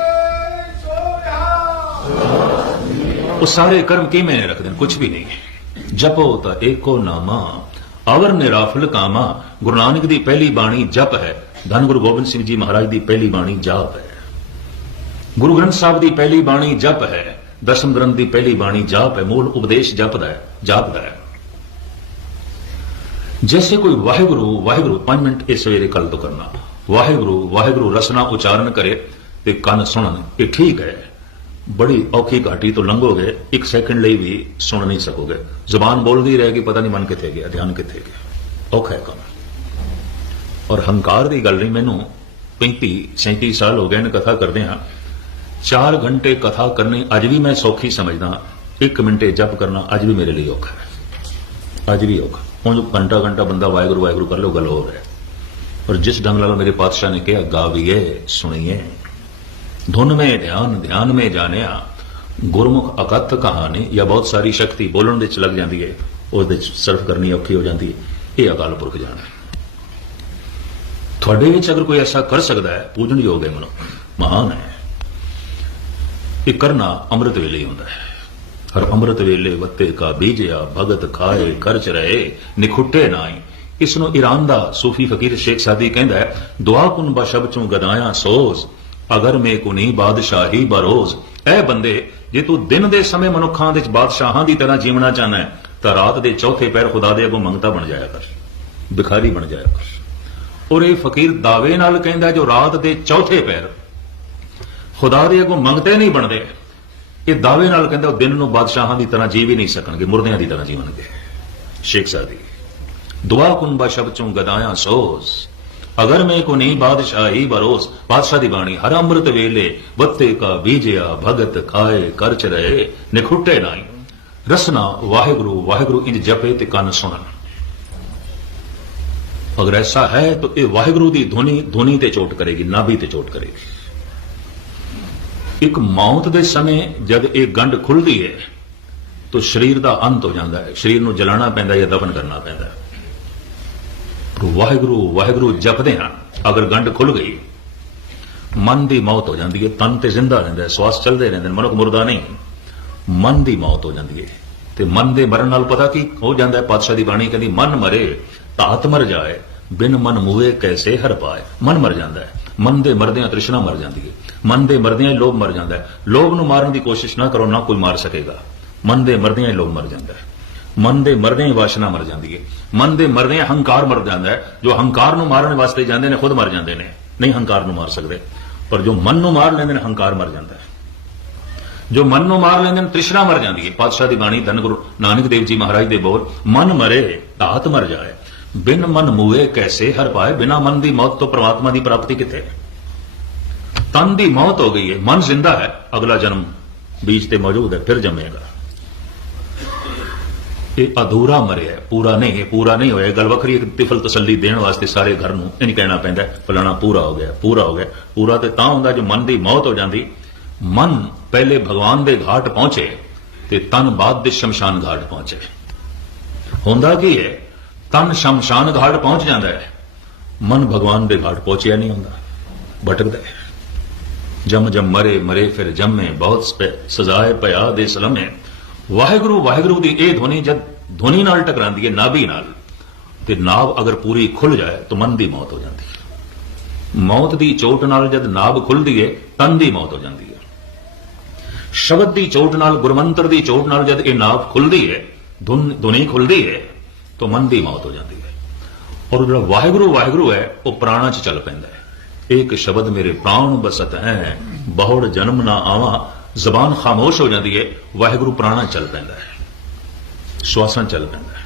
ਉਹ ਸਾਰੇ ਕਰਮ ਕਿਵੇਂ ਨੇ ਰੱਖਦੇ ਨੇ? ਕੁਝ ਵੀ ਨਹੀਂ। ਜਪੋ ਤਾਂ ਏਕੋ ਨਾਮਾ, ਅਵਰ ਨਿਰਾਫਲ ਕਾਮਾ। ਗੁਰੂ ਨਾਨਕ ਦੀ ਪਹਿਲੀ ਬਾਣੀ ਜਪ ਹੈ। ਧੰਨ ਗੁਰੂ ਗੋਬਿੰਦ ਸਿੰਘ ਜੀ ਮਹਾਰਾਜ ਦੀ ਪਹਿਲੀ ਬਾਣੀ ਜਾਪ ਹੈ। ਗੁਰੂ ਗ੍ਰੰਥ ਸਾਹਿਬ ਦੀ ਪਹਿਲੀ ਬਾਣੀ ਜਪ ਹੈ। ਦਸ਼ਮ ਗ੍ਰੰਥ ਦੀ ਪਹਿਲੀ ਬਾਣੀ ਜਾਪ ਹੈ। ਮੂਲ ਉਪਦੇਸ਼ ਜਪਦਾ ਹੈ, ਜਾਪਦਾ ਹੈ। ਜੈਸੇ ਕੋਈ ਵਾਹਿਗੁਰੂ ਵਾਹਿਗੁਰੂ 5 ਮਿੰਟ ਇਸ ਸਵੇਰੇ ਕੱਲ ਤੋਂ ਕਰਨਾ। ਵਾਹਿਗੁਰੂ ਵਾਹਿਗੁਰੂ ਰਸਨਾ ਉਚਾਰਨ ਕਰੇ ਤੇ ਕੰਨ ਸੁਣਨ। ਇਹ ਠੀਕ ਹੈ। ਬੜੀ ਔਖੀ ਘਾਟੀ ਤੋਂ ਲੰਘੋਗੇ, ਇੱਕ ਸੈਕਿੰਡ ਲਈ ਵੀ ਸੁਣ ਨਹੀਂ ਸਕੋਗੇ। ਜ਼ੁਬਾਨ ਬੋਲਦੀ ਰਹੇਗੀ ਪਤਾ ਨਹੀਂ ਮਨ ਕਿੱਥੇ ਗਿਆ, ਧਿਆਨ ਕਿੱਥੇ ਗਿਆ। ਔਖਾ ਹੈ ਕੰਮ। ਔਰ ਹੰਕਾਰ ਦੀ ਗੱਲ ਨਹੀਂ, ਮੈਨੂੰ 35 37 ਸਾਲ ਹੋ ਗਏ ਨੇ ਕਥਾ ਕਰਦੇ ਹਾਂ। 4 ਘੰਟੇ ਕਥਾ ਕਰਨੀ, ਅੱਜ ਵੀ ਮੈਂ ਸੌਖੀ ਸਮਝਦਾ। 1 ਮਿੰਟੇ ਜਪ ਕਰਨਾ, ਅੱਜ ਵੀ ਮੇਰੇ ਲਈ ਔਖਾ ਹੈ। ਅੱਜ ਵੀ ਔਖਾ। ਹੁਣ ਘੰਟਾ ਘੰਟਾ ਬੰਦਾ ਵਾਹਿਗੁਰੂ ਵਾਹਿਗੁਰੂ ਕਰ ਲੋ ਗੱਲ ਹੋ। ਰਿਹਾ ਔਰ ਜਿਸ ਢੰਗ ਨਾਲ ਮੇਰੇ ਪਾਤਸ਼ਾਹ ਨੇ ਕਿਹਾ ਗਾਵੀਏ ਸੁਣੀਏ ਧੁਨ में ध्यान ध्यान में ਜਾਣਿਆ ਗੁਰਮੁਖ ਅਕਥ ਕਹਾਣੀ ਜਾਂ ਬਹੁਤ ਸਾਰੀ ਸ਼ਕਤੀ ਬੋਲਣ ਦੇ ਚ ਲੱਗ ਜਾਂਦੀ ਹੈ ਉਹਦੇ ਚ ਸਰਫ ਕਰਨੀ ਔਖੀ ਹੋ ਜਾਂਦੀ ਹੈ ਇਹ ਅਕਾਲ ਪੁਰਖ ਜਾਣੇ ਤੁਹਾਡੇ ਵਿੱਚ ਅਗਰ ਕੋਈ ਐਸਾ ਕਰ ਸਕਦਾ ਹੈ ਪੂਜਣਯੋਗ ਹੈ ਮਨੋ ਮਹਾਨ ਹੈ ਇਹ ਕਰਨਾ ਅੰਮ੍ਰਿਤ ਵੇਲੇ ਹੀ ਹੁੰਦਾ ਹੈ ਹਰ ਅੰਮ੍ਰਿਤ ਵੇਲੇ ਵੱਤੇ ਕਾ ਬੀਜਿਆ ਭਗਤ ਖਾਏ ਖਰਚ ਰਹੇ ਨਿਖੁੱਟੇ ਨਾਈ ਇਸ ਨੂੰ ਈਰਾਨ ਦਾ ਸੂਫੀ ਫਕੀਰ ਸ਼ੇਖ ਸਾਦੀ ਕਹਿੰਦਾ ਹੈ, ਦੁਆ ਕੁਨ ਬਸ਼ਬ ਚੋਂ ਗਦਾਇਆ ਸੋਜ਼, ਅਗਰ ਮੇ ਕੁਨੀ ਬਾਦਸ਼ਾਹੀ ਬਰੋਜ਼ ਇਹ ਬੰਦੇ, ਜੇ ਤੂੰ ਦਿਨ ਦੇ ਸਮੇਂ ਮਨੁੱਖਾਂ ਦੇ ਵਿੱਚ ਬਾਦਸ਼ਾਹਾਂ ਦੀ ਤਰ੍ਹਾਂ ਜੀਵਣਾ ਚਾਹਨਾ ਹੈ, ਤਾਂ ਰਾਤ ਦੇ ਚੌਥੇ ਪੈਰ ਖੁਦਾ ਦੇ ਅੱਗੋਂ ਮੰਗਤਾ ਬਣ ਜਾਇਆ ਕਰ, ਭਿਖਾਰੀ ਬਣ ਜਾਇਆ ਕਰ। ਔਰ ਇਹ ਫਕੀਰ ਦਾਅਵੇ ਨਾਲ ਕਹਿੰਦਾ ਜੋ ਰਾਤ ਦੇ ਚੌਥੇ ਪੈਰ ਖੁਦਾ ਦੇ ਅੱਗੋਂ ਮੰਗਤੇ ਨਹੀਂ ਬਣਦੇ, ਇਹ ਦਾਅਵੇ ਨਾਲ ਕਹਿੰਦਾ, ਉਹ ਦਿਨ ਨੂੰ ਬਾਦਸ਼ਾਹਾਂ ਦੀ ਤਰ੍ਹਾਂ ਜੀ ਵੀ ਨਹੀਂ ਸਕਣਗੇ, ਮੁਰਦਿਆਂ ਦੀ ਤਰ੍ਹਾਂ ਜੀਵਣਗੇ। ਸ਼ੇਖ ਸਾਦੀ। ਦੁਆ ਕੁੰਬਾ ਸ਼ਬਦ ਚੋਂ ਗਦਾਇਆ ਸੋਸ ਅਗਰ ਮੈਂ ਕੋ ਨਹੀਂ ਬਾਦਸ਼ਾਹੀ ਬਰੋਸ ਬਾਦਸ਼ਾਹ ਦੀ ਬਾਣੀ ਹਰ ਅੰਮ੍ਰਿਤ ਵੇਲੇ, ਬੱਤੇ ਕਾ ਬੀਜਿਆ ਭਗਤ ਖਾਏ ਕਰਚ ਰਹੇ, ਨਿਖੁੱਟੇ ਨਹੀਂ। ਰਸਨਾ ਵਾਹਿਗੁਰੂ ਵਾਹਿਗੁਰੂ ਇੰਜ ਜਪੇ ਤੇ ਕੰਨ ਸੁਣਨ। ਅਗਰ ਐਸਾ ਹੈ ਤਾਂ ਇਹ ਵਾਹਿਗੁਰੂ ਦੀ ਧੁਨੀ ਧੁਨੀ ਤੇ ਚੋਟ ਕਰੇਗੀ, ਨਾਭੀ ਤੇ ਚੋਟ ਕਰੇਗੀ। ਇੱਕ ਮੌਤ ਦੇ ਸਮੇਂ ਜਦ ਇਹ ਗੰਢ ਖੁੱਲਦੀ ਹੈ, ਤਾਂ ਸਰੀਰ ਦਾ ਅੰਤ ਹੋ ਜਾਂਦਾ ਹੈ। ਸਰੀਰ ਨੂੰ ਜਲਾਣਾ ਪੈਂਦਾ ਹੈ ਜਾਂ ਦਫਨ ਕਰਨਾ ਪੈਂਦਾ ਹੈ। ਵਾਹਿਗੁਰੂ ਵਾਹਿਗੁਰੂ ਜਪਦੇ ਹਾਂ। ਅਗਰ ਗੰਢ ਖੁੱਲ ਗਈ, ਮਨ ਦੀ ਮੌਤ ਹੋ ਜਾਂਦੀ ਹੈ, ਤਨ ਤੇ ਜ਼ਿੰਦਾ ਰਹਿੰਦਾ ਹੈ, ਸਵਾਸ ਚੱਲਦੇ ਰਹਿੰਦੇ ਨੇ, ਮਨੁੱਖ ਮੁਰਦਾ ਨਹੀਂ। ਮਨ ਦੀ ਮੌਤ ਹੋ ਜਾਂਦੀ ਹੈ। ਤੇ ਮਨ ਦੇ ਮਰਨ ਨਾਲ ਪਤਾ ਕੀ ਹੋ ਜਾਂਦਾ ਹੈ? ਪਾਤਸ਼ਾਹ ਦੀ ਬਾਣੀ ਕਹਿੰਦੀ, ਮਨ ਮਰੇ ਤਾਤ ਮਰ ਜਾਏ, ਬਿਨ ਮਨ ਮੂਏ ਕੈਸੇ ਹਰ ਪਾਏ। ਮਨ ਮਰ ਜਾਂਦਾ ਹੈ। ਮਨ ਦੇ ਮਰਦਿਆਂ ਤ੍ਰਿਸ਼ਨਾ ਮਰ ਜਾਂਦੀ ਹੈ। ਮਨ ਦੇ ਮਰਦਿਆਂ ਹੀ ਲੋਭ ਮਰ ਜਾਂਦਾ ਹੈ। ਲੋਭ ਨੂੰ ਮਾਰਨ ਦੀ ਕੋਸ਼ਿਸ਼ ਨਾ ਕਰੋ, ਨਾ ਕੋਈ ਮਾਰ ਸਕੇਗਾ। ਮਨ ਦੇ ਮਰਦਿਆਂ ਹੀ ਲੋਭ ਮਰ ਜਾਂਦਾ ਹੈ। ਮਨ ਦੇ ਮਰਦਿਆਂ ਹੀ ਵਾਸ਼ਨਾ ਮਰ ਜਾਂਦੀ ਹੈ। ਮਨ ਦੇ ਮਰਦਿਆਂ ਹੰਕਾਰ ਮਰ ਜਾਂਦਾ ਹੈ। ਜੋ ਹੰਕਾਰ ਨੂੰ ਮਾਰਨ ਵਾਸਤੇ ਜਾਂਦੇ ਨੇ, ਖੁਦ ਮਰ ਜਾਂਦੇ ਨੇ। ਨਹੀਂ ਹੰਕਾਰ ਨੂੰ ਮਾਰ ਸਕਦੇ। ਪਰ ਜੋ ਮਨ ਨੂੰ ਮਾਰ ਲੈਂਦੇ ਨੇ, ਹੰਕਾਰ ਮਰ ਜਾਂਦਾ ਹੈ। ਜੋ ਮਨ ਨੂੰ ਮਾਰ ਲੈਂਦੇ ਨੇ, ਤ੍ਰਿਸ਼ਨਾ ਮਰ ਜਾਂਦੀ ਹੈ। ਪਾਤਸ਼ਾਹ ਦੀ ਬਾਣੀ, ਧੰਨ ਗੁਰੂ ਨਾਨਕ ਦੇਵ ਜੀ ਮਹਾਰਾਜ ਦੇ ਬੋਲ, ਮਨ ਮਰੇ ਧਾਤ ਮਰ ਜਾਏ। ਬਿਨ ਮਨ ਮੂਏ ਕੈਸੇ ਹਰ ਪਾਏ? ਬਿਨਾ ਮਨ ਦੀ ਮੌਤ ਤੋਂ ਪ੍ਰਮਾਤਮਾ ਦੀ ਪ੍ਰਾਪਤੀ ਕਿੱਥੇ? ਤਨ ਦੀ ਮੌਤ ਹੋ ਗਈ ਹੈ। ਮਨ ਜ਼ਿੰਦਾ ਹੈ। ਅਗਲਾ ਜਨਮ ਬੀਜ ਤੇ ਮੌਜੂਦ ਹੈ, ਫਿਰ ਜੰਮੇਗਾ। ਇਹ ਅਧੂਰਾ ਮਰਿਆ ਪੂਰਾ ਨਹੀਂ ਹੈ ਪੂਰਾ ਨਹੀਂ ਹੋਇਆ। ਗੱਲ ਵੱਖਰੀ ਇੱਕ ਤਿਫਲ ਤਸੱਲੀ ਦੇਣ ਵਾਸਤੇ ਸਾਰੇ ਘਰ ਨੂੰ ਇਹ ਨਹੀਂ ਕਹਿਣਾ ਪੈਂਦਾ, ਫਲਾਣਾ ਪੂਰਾ ਹੋ ਗਿਆ, ਪੂਰਾ ਹੋ ਗਿਆ। ਪੂਰਾ ਤੇ ਤਾਂ ਹੁੰਦਾ ਜੋ ਮਨ ਦੀ ਮੌਤ ਹੋ ਜਾਂਦੀ। ਮਨ ਪਹਿਲੇ ਭਗਵਾਨ ਦੇ ਘਾਟ ਪਹੁੰਚੇ ਤੇ ਤਨ ਬਾਅਦ ਦੇ ਸ਼ਮਸ਼ਾਨ ਘਾਟ ਪਹੁੰਚੇ। ਹੁੰਦਾ ਕੀ ਹੈ? ਤਨ ਸ਼ਮਸ਼ਾਨ ਘਾਟ ਪਹੁੰਚ ਜਾਂਦਾ ਹੈ। ਮਨ ਭਗਵਾਨ ਦੇ ਘਾਟ ਪਹੁੰਚਿਆ ਨਹੀਂ ਹੁੰਦਾ। ਭਟਕਦਾ ਹੈ। ਜਮ ਜਮ ਮਰੇ ਮਰੇ ਫਿਰ ਜੰਮੇ, ਬਹੁਤ ਸਜ਼ਾਏ ਪਿਆ ਦੇ ਸਲਮੇ ਵਾਹਿਗੁਰੂ ਵਾਹਿਗੁਰੂ ਦੀ ਇਹ ਧੁਨੀ ਜਦ ਧੁਨੀ ਨਾਲ ਟਕਰਾਂਦੀ ਹੈ, ਨਾਭੀ ਨਾਲ, ਤੇ ਨਾਭ ਅਗਰ ਪੂਰੀ ਖੁੱਲ ਜਾਏ ਤਾਂ ਮਨ ਦੀ ਮੌਤ ਹੋ ਜਾਂਦੀ ਹੈ। ਮੌਤ ਦੀ ਚੋਟ ਨਾਲ ਜਦ ਨਾਭ ਖੁੱਲਦੀ ਹੈ, ਤਨ ਦੀ ਮੌਤ ਹੋ ਜਾਂਦੀ ਹੈ। ਸ਼ਬਦ ਦੀ ਚੋਟ ਨਾਲ, ਗੁਰਮੰਤਰ ਦੀ ਚੋਟ ਨਾਲ ਜਦ ਇਹ ਨਾਭ ਖੁੱਲਦੀ ਹੈ, ਧੁਨ, ਧੁਨੀ ਖੁੱਲਦੀ ਹੈ, ਤਾਂ ਮਨ ਦੀ ਮੌਤ ਹੋ ਜਾਂਦੀ ਹੈ। ਔਰ ਜਿਹੜਾ ਵਾਹਿਗੁਰੂ ਵਾਹਿਗੁਰੂ ਹੈ, ਉਹ ਪ੍ਰਾਣਾਂ 'ਚ ਚੱਲ ਪੈਂਦਾ ਹੈ। ਇੱਕ ਸ਼ਬਦ ਮੇਰੇ ਪ੍ਰਾਣ ਬਸਤ ਹੈ, ਬਹੁੜ ਜਨਮ ਨਾ ਆਵਾਂ ਜ਼ਬਾਨ ਖਾਮੋਸ਼ ਹੋ ਜਾਂਦੀ ਹੈ, ਵਾਹਿਗੁਰੂ ਪ੍ਰਾਣਾ ਚੱਲ ਪੈਂਦਾ ਹੈ। ਸਵਾਸਾਂ ਚੱਲ ਪੈਂਦਾ ਹੈ।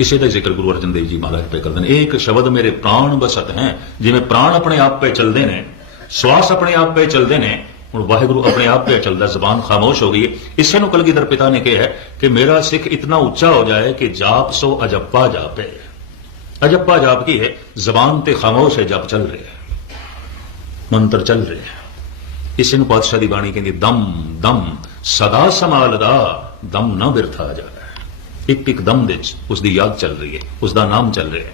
ਇਸੇ ਦਾ ਜ਼ਿਕਰ ਗੁਰੂ ਅਰਜਨ ਦੇਵ ਜੀ ਮਹਾਰਾਜ ਪੇ ਕਰਦੇ ਨੇ। ਇੱਕ ਸ਼ਬਦ ਮੇਰੇ ਪ੍ਰਾਣ ਬਸਤ ਹੈ। ਜਿਵੇਂ ਪ੍ਰਾਣ ਆਪਣੇ ਆਪ ਪੇ ਚੱਲਦੇ ਨੇ, ਸਵਾਸ ਆਪਣੇ ਆਪ ਪੇ ਚੱਲਦੇ ਨੇ, ਹੁਣ ਵਾਹਿਗੁਰੂ ਆਪਣੇ ਆਪ ਪੇ ਚੱਲਦਾ, ਜ਼ਬਾਨ ਖਾਮੋਸ਼ ਹੋ ਗਈ ਇਸੇ ਨੂੰ ਕਲਗੀਧਰ ਪਿਤਾ ਨੇ ਕਿਹਾ ਕਿ ਮੇਰਾ ਸਿੱਖ ਇਤਨਾ ਉੱਚਾ ਹੋ ਜਾਏ ਕਿ ਜਾਪ ਸੋ ਅਜੱਪਾ ਜਾਪੇ। ਅਜੱਪਾ ਜਾਪ ਕੀ ਹੈ? ਜ਼ਬਾਨ ਤੇ ਖਾਮੋਸ਼ ਹੈ, ਜਪ ਚੱਲ ਰਿਹਾ ਹੈ। ਮੰਤਰ ਚੱਲ ਰਿਹਾ ਹੈ। ਇਸੇ ਨੂੰ ਪਾਤਸ਼ਾਹ ਦੀ ਬਾਣੀ ਕਹਿੰਦੀ, ਦਮ ਦਮ, ਸਦਾ ਸੰਭਾਲਦਾ ਦਮ ਨਾ ਬਿਰਥਾ ਜਾਵੇ। ਇੱਕ ਇੱਕ ਦਮ ਦੇ ਵਿੱਚ ਉਸ ਦੀ ਯਾਦ ਚੱਲ ਰਹੀ ਹੈ ਉਸ ਦਾ ਨਾਮ ਚੱਲ ਰਿਹਾ ਹੈ।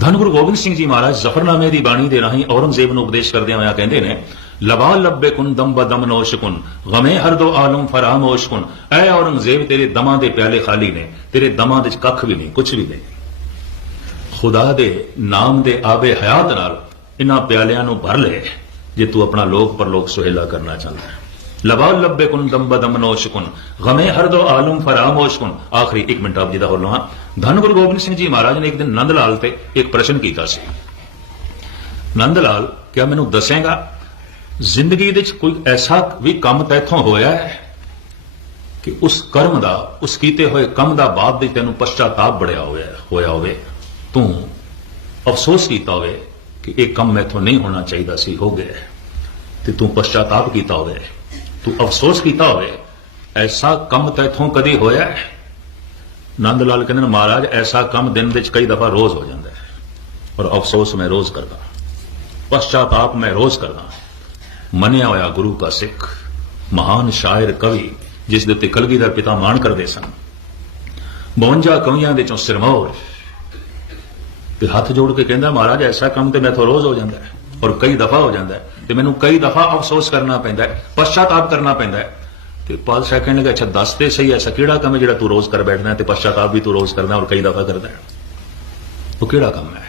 ਧੰਨ ਗੁਰੂ ਗੋਬਿੰਦ ਸਿੰਘ ਜੀ ਮਹਾਰਾਜ, ਜ਼ਫਰਨਾਮੇ ਦੀ ਬਾਣੀ ਦੇ ਰਾਹੀਂ ਔਰੰਗਜ਼ੇਬ ਨੂੰ ਉਪਦੇਸ਼ ਕਰਦਿਆਂ ਹੋਇਆ ਕਹਿੰਦੇ ਨੇ, ਲਬਾ ਲੱਭੇ ਕੁਨ ਦਮ ਬਦਮ ਨੋਸ਼ ਕੁਨ, ਗਮੇ ਹਰ ਦੋ ਆਲਮ ਫਰਾਮੋਸ਼ ਕੁਨ। ਐ ਔਰੰਗਜ਼ੇਬ, ਤੇਰੇ ਦਮਾਂ ਦੇ ਪਿਆਲੇ ਖਾਲੀ ਨੇ, ਤੇਰੇ ਦਮਾਂ ਦੇ ਵਿੱਚ ਕੱਖ ਵੀ ਨਹੀਂ ਕੁਝ ਵੀ ਨਹੀਂ। ਖੁਦਾ ਦੇ ਨਾਮ ਦੇ ਆਵੇ ਹਯਾਤ ਨਾਲ ਇਹਨਾਂ ਪਿਆਲਿਆਂ ਨੂੰ ਭਰ ਲੈ ਜੇ ਤੂੰ ਆਪਣਾ ਲੋਕ ਪਰਲੋਕ ਸੁਹੇਲਾ ਕਰਨਾ ਚਾਹੁੰਦਾ ਹੈ। ਲਵਾ ਲੱਭੇ ਕੁਨ ਦਮ ਬਦਮ ਨੋਸ਼ ਕੁਨ ਗਮੇ ਹਰ ਦੋ ਆਲਮ ਫਰਾਮੋਸ਼ ਕੁਨ ਆਖਰੀ 1 ਮਿੰਟ ਆਪ ਜੀ ਦਾ ਹੋਰ ਲਵਾਂ ਧੰਨ ਗੁਰੂ ਗੋਬਿੰਦ ਸਿੰਘ ਜੀ ਮਹਾਰਾਜ ਨੇ ਇੱਕ ਦਿਨ ਨੰਦ ਲਾਲ ਤੇ ਇੱਕ ਪ੍ਰਸ਼ਨ ਕੀਤਾ ਸੀ। ਨੰਦ ਲਾਲ ਕਿਆ ਮੈਨੂੰ ਦੱਸੇਗਾ, ਜ਼ਿੰਦਗੀ ਦੇ ਵਿੱਚ ਕੋਈ ਐਸਾ ਵੀ ਕੰਮ ਤੈਥੋਂ ਹੋਇਆ ਹੈ ਕਿ ਉਸ ਕਰਮ ਦਾ, ਉਸ ਕੀਤੇ ਹੋਏ ਕੰਮ ਦਾ ਬਾਅਦ ਵਿੱਚ ਤੈਨੂੰ ਪਛਤਾਤਾਪ ਬੜਿਆ ਹੋਇਆ ਹੋਇਆ ਹੋਵੇ? ਤੂੰ ਅਫਸੋਸ ਕੀਤਾ ਹੋਵੇ ਕਿ ਇਹ ਕੰਮ ਮੈਥੋਂ ਨਹੀਂ ਹੋਣਾ ਚਾਹੀਦਾ ਸੀ, ਹੋ ਗਿਆ ਤੇ ਤੂੰ ਪਛਤਾਤਾਪ ਕੀਤਾ ਹੋਵੇ। ਤੂੰ ਅਫਸੋਸ ਕੀਤਾ ਹੋਵੇ। ਐਸਾ ਕੰਮ ਤੈਥੋਂ ਕਦੇ ਹੋਇਆ ਹੈ? ਨੰਦ ਲਾਲ ਕਹਿੰਦੇ ਨੇ, ਮਹਾਰਾਜ, ਐਸਾ ਕੰਮ ਦਿਨ ਵਿੱਚ ਕਈ ਦਫਾ ਰੋਜ਼ ਹੋ ਜਾਂਦਾ ਹੈ ਔਰ ਅਫਸੋਸ ਮੈਂ ਰੋਜ਼ ਕਰਦਾ। ਪਛਤਾਤਾਪ ਮੈਂ ਰੋਜ਼ ਕਰਦਾ। ਮੰਨਿਆ ਹੋਇਆ ਗੁਰੂ ਦਾ ਸਿੱਖ, ਮਹਾਨ ਸ਼ਾਇਰ ਕਵੀ, ਜਿਸ ਦੇ ਉੱਤੇ ਕਲਗੀਧਰ ਪਿਤਾ ਮਾਣ ਕਰਦੇ ਸਨ। 52 ਕਵੀਆਂ ਦੇ ਚੋਂ ਸਿਰਮੌਰ। ਤੇ ਹੱਥ ਜੋੜ ਕੇ ਕਹਿੰਦਾ, ਮਹਾਰਾਜ, ਐਸਾ ਕੰਮ ਤੇ ਮੈਥੋਂ ਰੋਜ਼ ਹੋ ਜਾਂਦਾ ਹੈ ਔਰ ਕਈ ਦਫਾ ਹੋ ਜਾਂਦਾ ਹੈ। ਤੇ ਮੈਨੂੰ ਕਈ ਦਫਾ ਅਫਸੋਸ ਕਰਨਾ ਪੈਂਦਾ ਹੈ, ਪਛਤਾਤਾਪ ਕਰਨਾ ਪੈਂਦਾ ਹੈ। ਤੇ ਪਾਤਸ਼ਾਹ ਕਹਿਣ ਲੱਗਾ ਅੱਛਾ, ਦੱਸ ਤੇ ਸਹੀ ਐਸਾ ਕਿਹੜਾ ਕੰਮ ਹੈ ਜਿਹੜਾ ਤੂੰ ਰੋਜ਼ ਕਰ ਬੈਠਦਾ ਤੇ ਪਛਤਾਤਾਪ ਵੀ ਤੂੰ ਰੋਜ਼ ਕਰਦਾ ਔਰ ਕਈ ਦਫਾ ਕਰਦਾ ਹੈ? ਉਹ ਕਿਹੜਾ ਕੰਮ ਹੈ?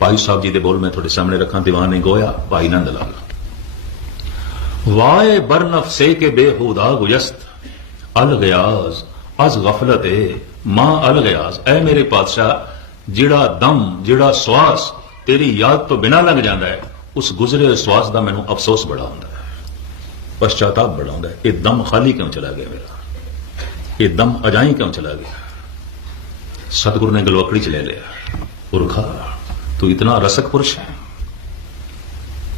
ਭਾਈ ਸਾਹਿਬ ਜੀ ਦੇ ਬੋਲ ਮੈਂ ਤੁਹਾਡੇ ਸਾਹਮਣੇ ਰੱਖਾਂ, ਦੀਵਾਨ ਨੇ ਗੋਇਆ, ਭਾਈ ਨੰਦ ਲਾਲ। ਵਾਏ ਬਰਨਫ ਸੇ ਕੇ ਬੇਹੂਦਾ ਗੁਜਸਤ, ਅਲ ਗਿਆਜ਼ ਅਜ਼ ਗਫਲਤ ਏ ਮਾਂ ਅਲ ਗਿਆਜ਼ ਐ ਮੇਰੇ ਪਾਤਸ਼ਾਹ, ਜਿਹੜਾ ਦਮ, ਜਿਹੜਾ ਸਵਾਸ ਤੇਰੀ ਯਾਦ ਤੋਂ ਬਿਨਾ ਲੱਗ ਜਾਂਦਾ ਹੈ ਉਸ ਗੁਜ਼ਰੇ ਹੋਏ ਸਵਾਸ ਦਾ ਮੈਨੂੰ ਅਫਸੋਸ ਬੜਾ ਹੁੰਦਾ ਹੈ ਪਛਤਾਤਾਪ ਬੜਾ ਹੁੰਦਾ ਹੈ ਇਹ ਦਮ ਖਾਲੀ ਕਿਉਂ ਚਲਾ ਗਿਆ ਮੇਰਾ ਇਹ ਦਮ ਅਜਾਈ ਕਿਉਂ ਚਲਾ ਗਿਆ सतगुरु ने गलवकड़ी च ले लिया पुरखा तू इतना रसक पुरुष है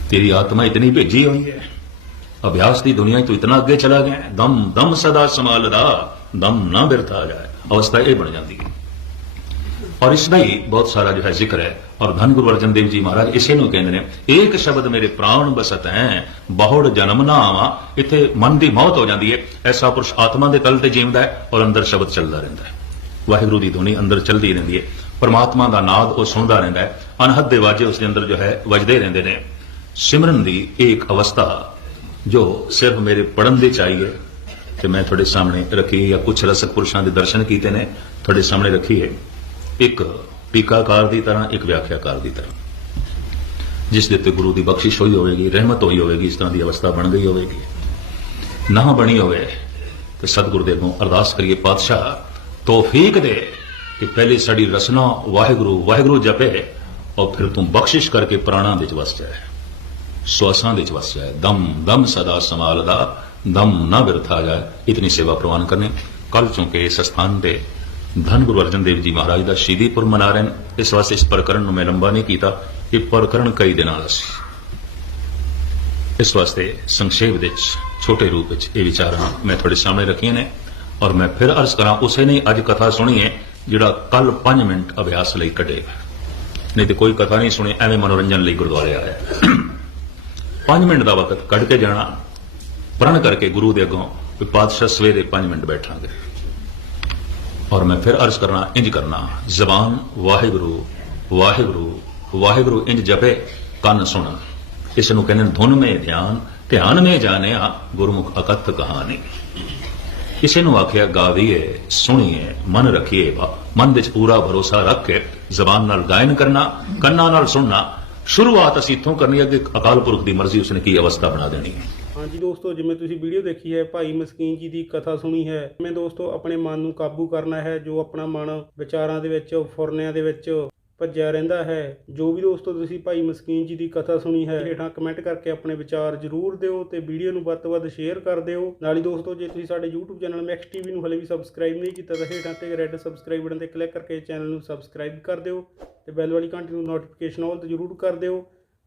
तेरी आत्मा इतनी भेजी हुई है अभ्यास की दुनिया 'ਚ ਤੂੰ ਇਤਨਾ ਅੱਗੇ ਚਲਾ ਗਿਆ ਹੈ। ਦਮ ਦਮ ਸਦਾ ਸੰਭਾਲਦਾ ਦਮ ਨਾ ਬਿਰਥਾ ਜਾਏ ਅਵਸਥਾ ਇਹ ਬਣ ਜਾਂਦੀ ਹੈ ਔਰ ਇਸ ਦਾ ਹੀ ਬਹੁਤ ਸਾਰਾ ਜੋ ਹੈ ਜ਼ਿਕਰ ਹੈ ਔਰ ਧੰਨ ਗੁਰੂ ਅਰਜਨ ਦੇਵ ਜੀ ਮਹਾਰਾਜ, ਇਸੇ ਨੂੰ ਕਹਿੰਦੇ ਨੇ, ਏਕ ਸ਼ਬਦ ਮੇਰੇ ਪ੍ਰਾਣ ਬਸਤ ਹੈ ਬਹੁੜ ਜਨਮ ਨਾ ਆਵਾ ਇੱਥੇ ਮਨ ਦੀ ਮੌਤ ਹੋ ਜਾਂਦੀ ਹੈ। ਐਸਾ ਪੁਰਸ਼ ਆਤਮਾ ਦੇ ਤਲ ਤੇ ਜੀਵਦਾ ਹੈ ਔਰ ਅੰਦਰ ਸ਼ਬਦ ਚੱਲਦਾ ਰਹਿੰਦਾ ਹੈ। ਵਾਹਿਗੁਰੂ ਦੀ ਧੁਨੀ ਅੰਦਰ ਚੱਲਦੀ ਰਹਿੰਦੀ ਹੈ। ਪਰਮਾਤਮਾ ਦਾ ਨਾਦ ਉਹ ਸੁਣਦਾ ਰਹਿੰਦਾ ਹੈ। ਅਨਹਦ ਦੇ ਵਾਜੇ ਉਸ ਦੇ ਅੰਦਰ ਜੋ ਹੈ, ਵੱਜਦੇ ਰਹਿੰਦੇ ਨੇ। ਸਿਮਰਨ ਦੀ ਇਹ ਇੱਕ ਅਵਸਥਾ, ਜੋ ਸਿਰਫ ਮੇਰੇ ਪੜਨ ਦੇ ਚਾਹੀਏ ਤੇ ਮੈਂ ਤੁਹਾਡੇ ਸਾਹਮਣੇ ਰੱਖੀ ਜਾਂ ਕੁਝ ਰਸਕ ਪੁਰਸ਼ਾਂ ਦੇ ਦਰਸ਼ਨ ਕੀਤੇ ਨੇ, ਤੁਹਾਡੇ ਸਾਹਮਣੇ ਰੱਖੀ ਹੈ। ਇੱਕ ਟੀਕਾਕਾਰ ਦੀ ਤਰ੍ਹਾਂ, ਇੱਕ ਵਿਆਖਿਆਕਾਰ ਦੀ ਤਰ੍ਹਾਂ। ਜਿਸ ਦੇ ਉੱਤੇ ਗੁਰੂ ਦੀ ਬਖਸ਼ਿਸ਼ ਹੋਈ ਹੋਵੇਗੀ, ਰਹਿਮਤ ਹੋਈ ਹੋਵੇਗੀ, ਇਸ ਤਰ੍ਹਾਂ ਦੀ ਅਵਸਥਾ ਬਣ ਗਈ ਹੋਵੇਗੀ। ਨਾ ਬਣੀ ਹੋਵੇ ਤੇ ਸਤਿਗੁਰੂ ਦੇ ਨੂੰ ਅਰਦਾਸ ਕਰੀਏ, ਪਾਤਸ਼ਾਹ, ਤੌਫੀਕ ਦੇ ਕਿ ਪਹਿਲੇ ਸਾਡੀ ਰਸਨਾ ਵਾਹਿਗੁਰੂ ਵਾਹਿਗੁਰੂ ਜਪੇ ਔਰ ਫਿਰ ਤੂੰ ਬਖਸ਼ਿਸ਼ ਕਰਕੇ ਪ੍ਰਾਣਾਂ ਦੇ ਵਿੱਚ ਵਸ ਜਾਏ, ਸਵਾਸਾਂ ਦੇ ਵਿੱਚ ਵਸ ਜਾਏ। ਦਮ ਦਮ ਸਦਾ ਸੰਭਾਲਦਾ, ਦਮ ਨਾ ਬਿਰਥਾ ਜਾਏ। ਇਤਨੀ ਸੇਵਾ ਪ੍ਰਵਾਨ ਕਰਨੇ। ਕੱਲ ਚੁੰਕੇ ਇਸ ਸਥਾਨ ਤੇ ਧੰਨ ਗੁਰੂ ਅਰਜਨ ਦੇਵ ਜੀ ਮਹਾਰਾਜ ਦਾ ਸ਼ਹੀਦੀਪੁਰ ਮਨਾ ਰਹੇ ਨੇ। ਇਸ ਵਾਸਤੇ ਇਸ ਪ੍ਰਕਰਨ ਨੂੰ ਮੈਂ ਲੰਬਾ ਨਹੀਂ ਕੀਤਾ ਇਹ ਪ੍ਰਕਰਨ ਕਈ ਦਿਨਾਂ ਦਾ ਸੀ। ਇਸ ਵਾਸਤੇ ਸੰਖੇਪ ਵਿੱਚ, ਛੋਟੇ ਰੂਪ ਵਿੱਚ ਇਹ ਵਿਚਾਰਾਂ ਮੈਂ ਤੁਹਾਡੇ ਸਾਹਮਣੇ ਰੱਖੀਆਂ ਨੇ ਔਰ ਮੈਂ ਫਿਰ ਅਰਜ਼ ਕਰਾਂ, ਉਸੇ ਨੇ ਅੱਜ ਕਥਾ ਸੁਣੀ ਹੈ, ਜਿਹੜਾ ਕੱਲ 5 ਮਿੰਟ ਅਭਿਆਸ ਲਈ ਕੱਢੇਗਾ ਨਹੀਂ ਤੇ ਕੋਈ ਕਥਾ ਨਹੀਂ ਸੁਣੀ, ਐਵੇਂ ਮਨੋਰੰਜਨ ਲਈ ਗੁਰਦੁਆਰੇ ਆਇਆ। 5 ਮਿੰਟ ਦਾ ਵਕਤ ਕੱਢ ਕੇ ਜਾਣਾ, ਪ੍ਰਣ ਕਰਕੇ ਗੁਰੂ ਦੇ ਅੱਗੋਂ ਪਾਤਸ਼ਾਹ ਸਵੇਰੇ 5 ਮਿੰਟ ਬੈਠਾਂਗੇ। ਔਰ ਮੈਂ ਫਿਰ ਅਰਜ਼ ਕਰਨਾ, ਇੰਜ ਕਰਨਾ, ਜ਼ਬਾਨ ਵਾਹਿਗੁਰੂ ਵਾਹਿਗੁਰੂ ਵਾਹਿਗੁਰੂ ਇੰਜ ਜਪੇ, ਕੰਨ ਸੁਣ। ਇਸ ਨੂੰ ਕਹਿੰਦੇ ਧੁਨ ਮੇ ਧਿਆਨ ਧਿਆਨ ਮੇ ਜਾਣਿਆ ਗੁਰਮੁਖ ਅਕਥ ਕਹਾਣੀ। ਕਿਸੇ ਨੂੰ ਆਖਿਆ, ਗਾਵੀਏ, ਸੁਣੀਏ, ਮਨ ਰੱਖੀਏ ਮਨ ਵਿੱਚ ਪੂਰਾ ਭਰੋਸਾ ਰੱਖ ਕੇ ਜ਼ਬਾਨ ਨਾਲ ਗਾਇਨ ਕਰਨਾ, ਕੰਨਾਂ ਨਾਲ ਸੁਣਨਾ। ਸ਼ੁਰੂਆਤ ਅਸੀਂ ਇਥੋਂ ਕਰਨੀ ਹੈ ਕਿ ਅਕਾਲ ਪੁਰਖ ਦੀ ਮਰਜ਼ੀ ਉਸਨੇ ਕੀ ਅਵਸਥਾ ਬਣਾ ਦੇਣੀ ਹੈ। ਹਾਂਜੀ ਦੋਸਤੋ, ਜਿਵੇਂ ਤੁਸੀਂ ਵੀਡੀਓ ਦੇਖੀ ਹੈ, ਭਾਈ ਮਸਕੀਨ ਜੀ ਦੀ ਕਥਾ ਸੁਣੀ ਹੈ। ਜਿਵੇਂ ਦੋਸਤੋ, ਆਪਣੇ ਮਨ ਨੂੰ ਕਾਬੂ ਕਰਨਾ ਹੈ, ਜੋ ਆਪਣਾ ਮਨ ਵਿਚਾਰਾਂ ਦੇ ਵਿੱਚ, ਫੁਰਨਿਆਂ ਦੇ ਵਿੱਚ ਭੱਜਿਆ ਰਹਿੰਦਾ ਹੈ। ਜੋ ਵੀ ਦੋਸਤੋ, ਤੁਸੀਂ ਭਾਈ ਮਸਕੀਨ ਜੀ ਦੀ ਕਥਾ ਸੁਣੀ ਹੈ, ਹੇਠਾਂ ਕਮੈਂਟ ਕਰਕੇ ਆਪਣੇ ਵਿਚਾਰ ਜ਼ਰੂਰ ਦਿਓ ਤੇ ਵੀਡੀਓ ਨੂੰ ਵੱਧ ਤੋਂ ਵੱਧ ਸ਼ੇਅਰ ਕਰ ਦਿਓ। ਨਾਲ ਹੀ ਦੋਸਤੋ, ਜੇ ਤੁਸੀਂ ਸਾਡੇ YouTube ਚੈਨਲ ਮੈਕਸ ਟੀਵੀ ਨੂੰ ਹਲੇ ਵੀ ਸਬਸਕ੍ਰਾਈਬ ਨਹੀਂ ਕੀਤਾ, ਤਾਂ ਹੇਠਾਂ ਤੇ ਰੈੱਡ ਸਬਸਕ੍ਰਾਈਬ ਬਟਨ ਤੇ ਕਲਿੱਕ ਕਰਕੇ ਚੈਨਲ ਨੂੰ ਸਬਸਕ੍ਰਾਈਬ ਕਰ ਦਿਓ ਤੇ ਬੈਲ ਵਾਲੀ ਘੰਟੀ ਨੂੰ ਨੋਟੀਫਿਕੇਸ਼ਨ ਆਲ ਤੇ ਜ਼ਰੂਰ ਕਰ ਦਿਓ।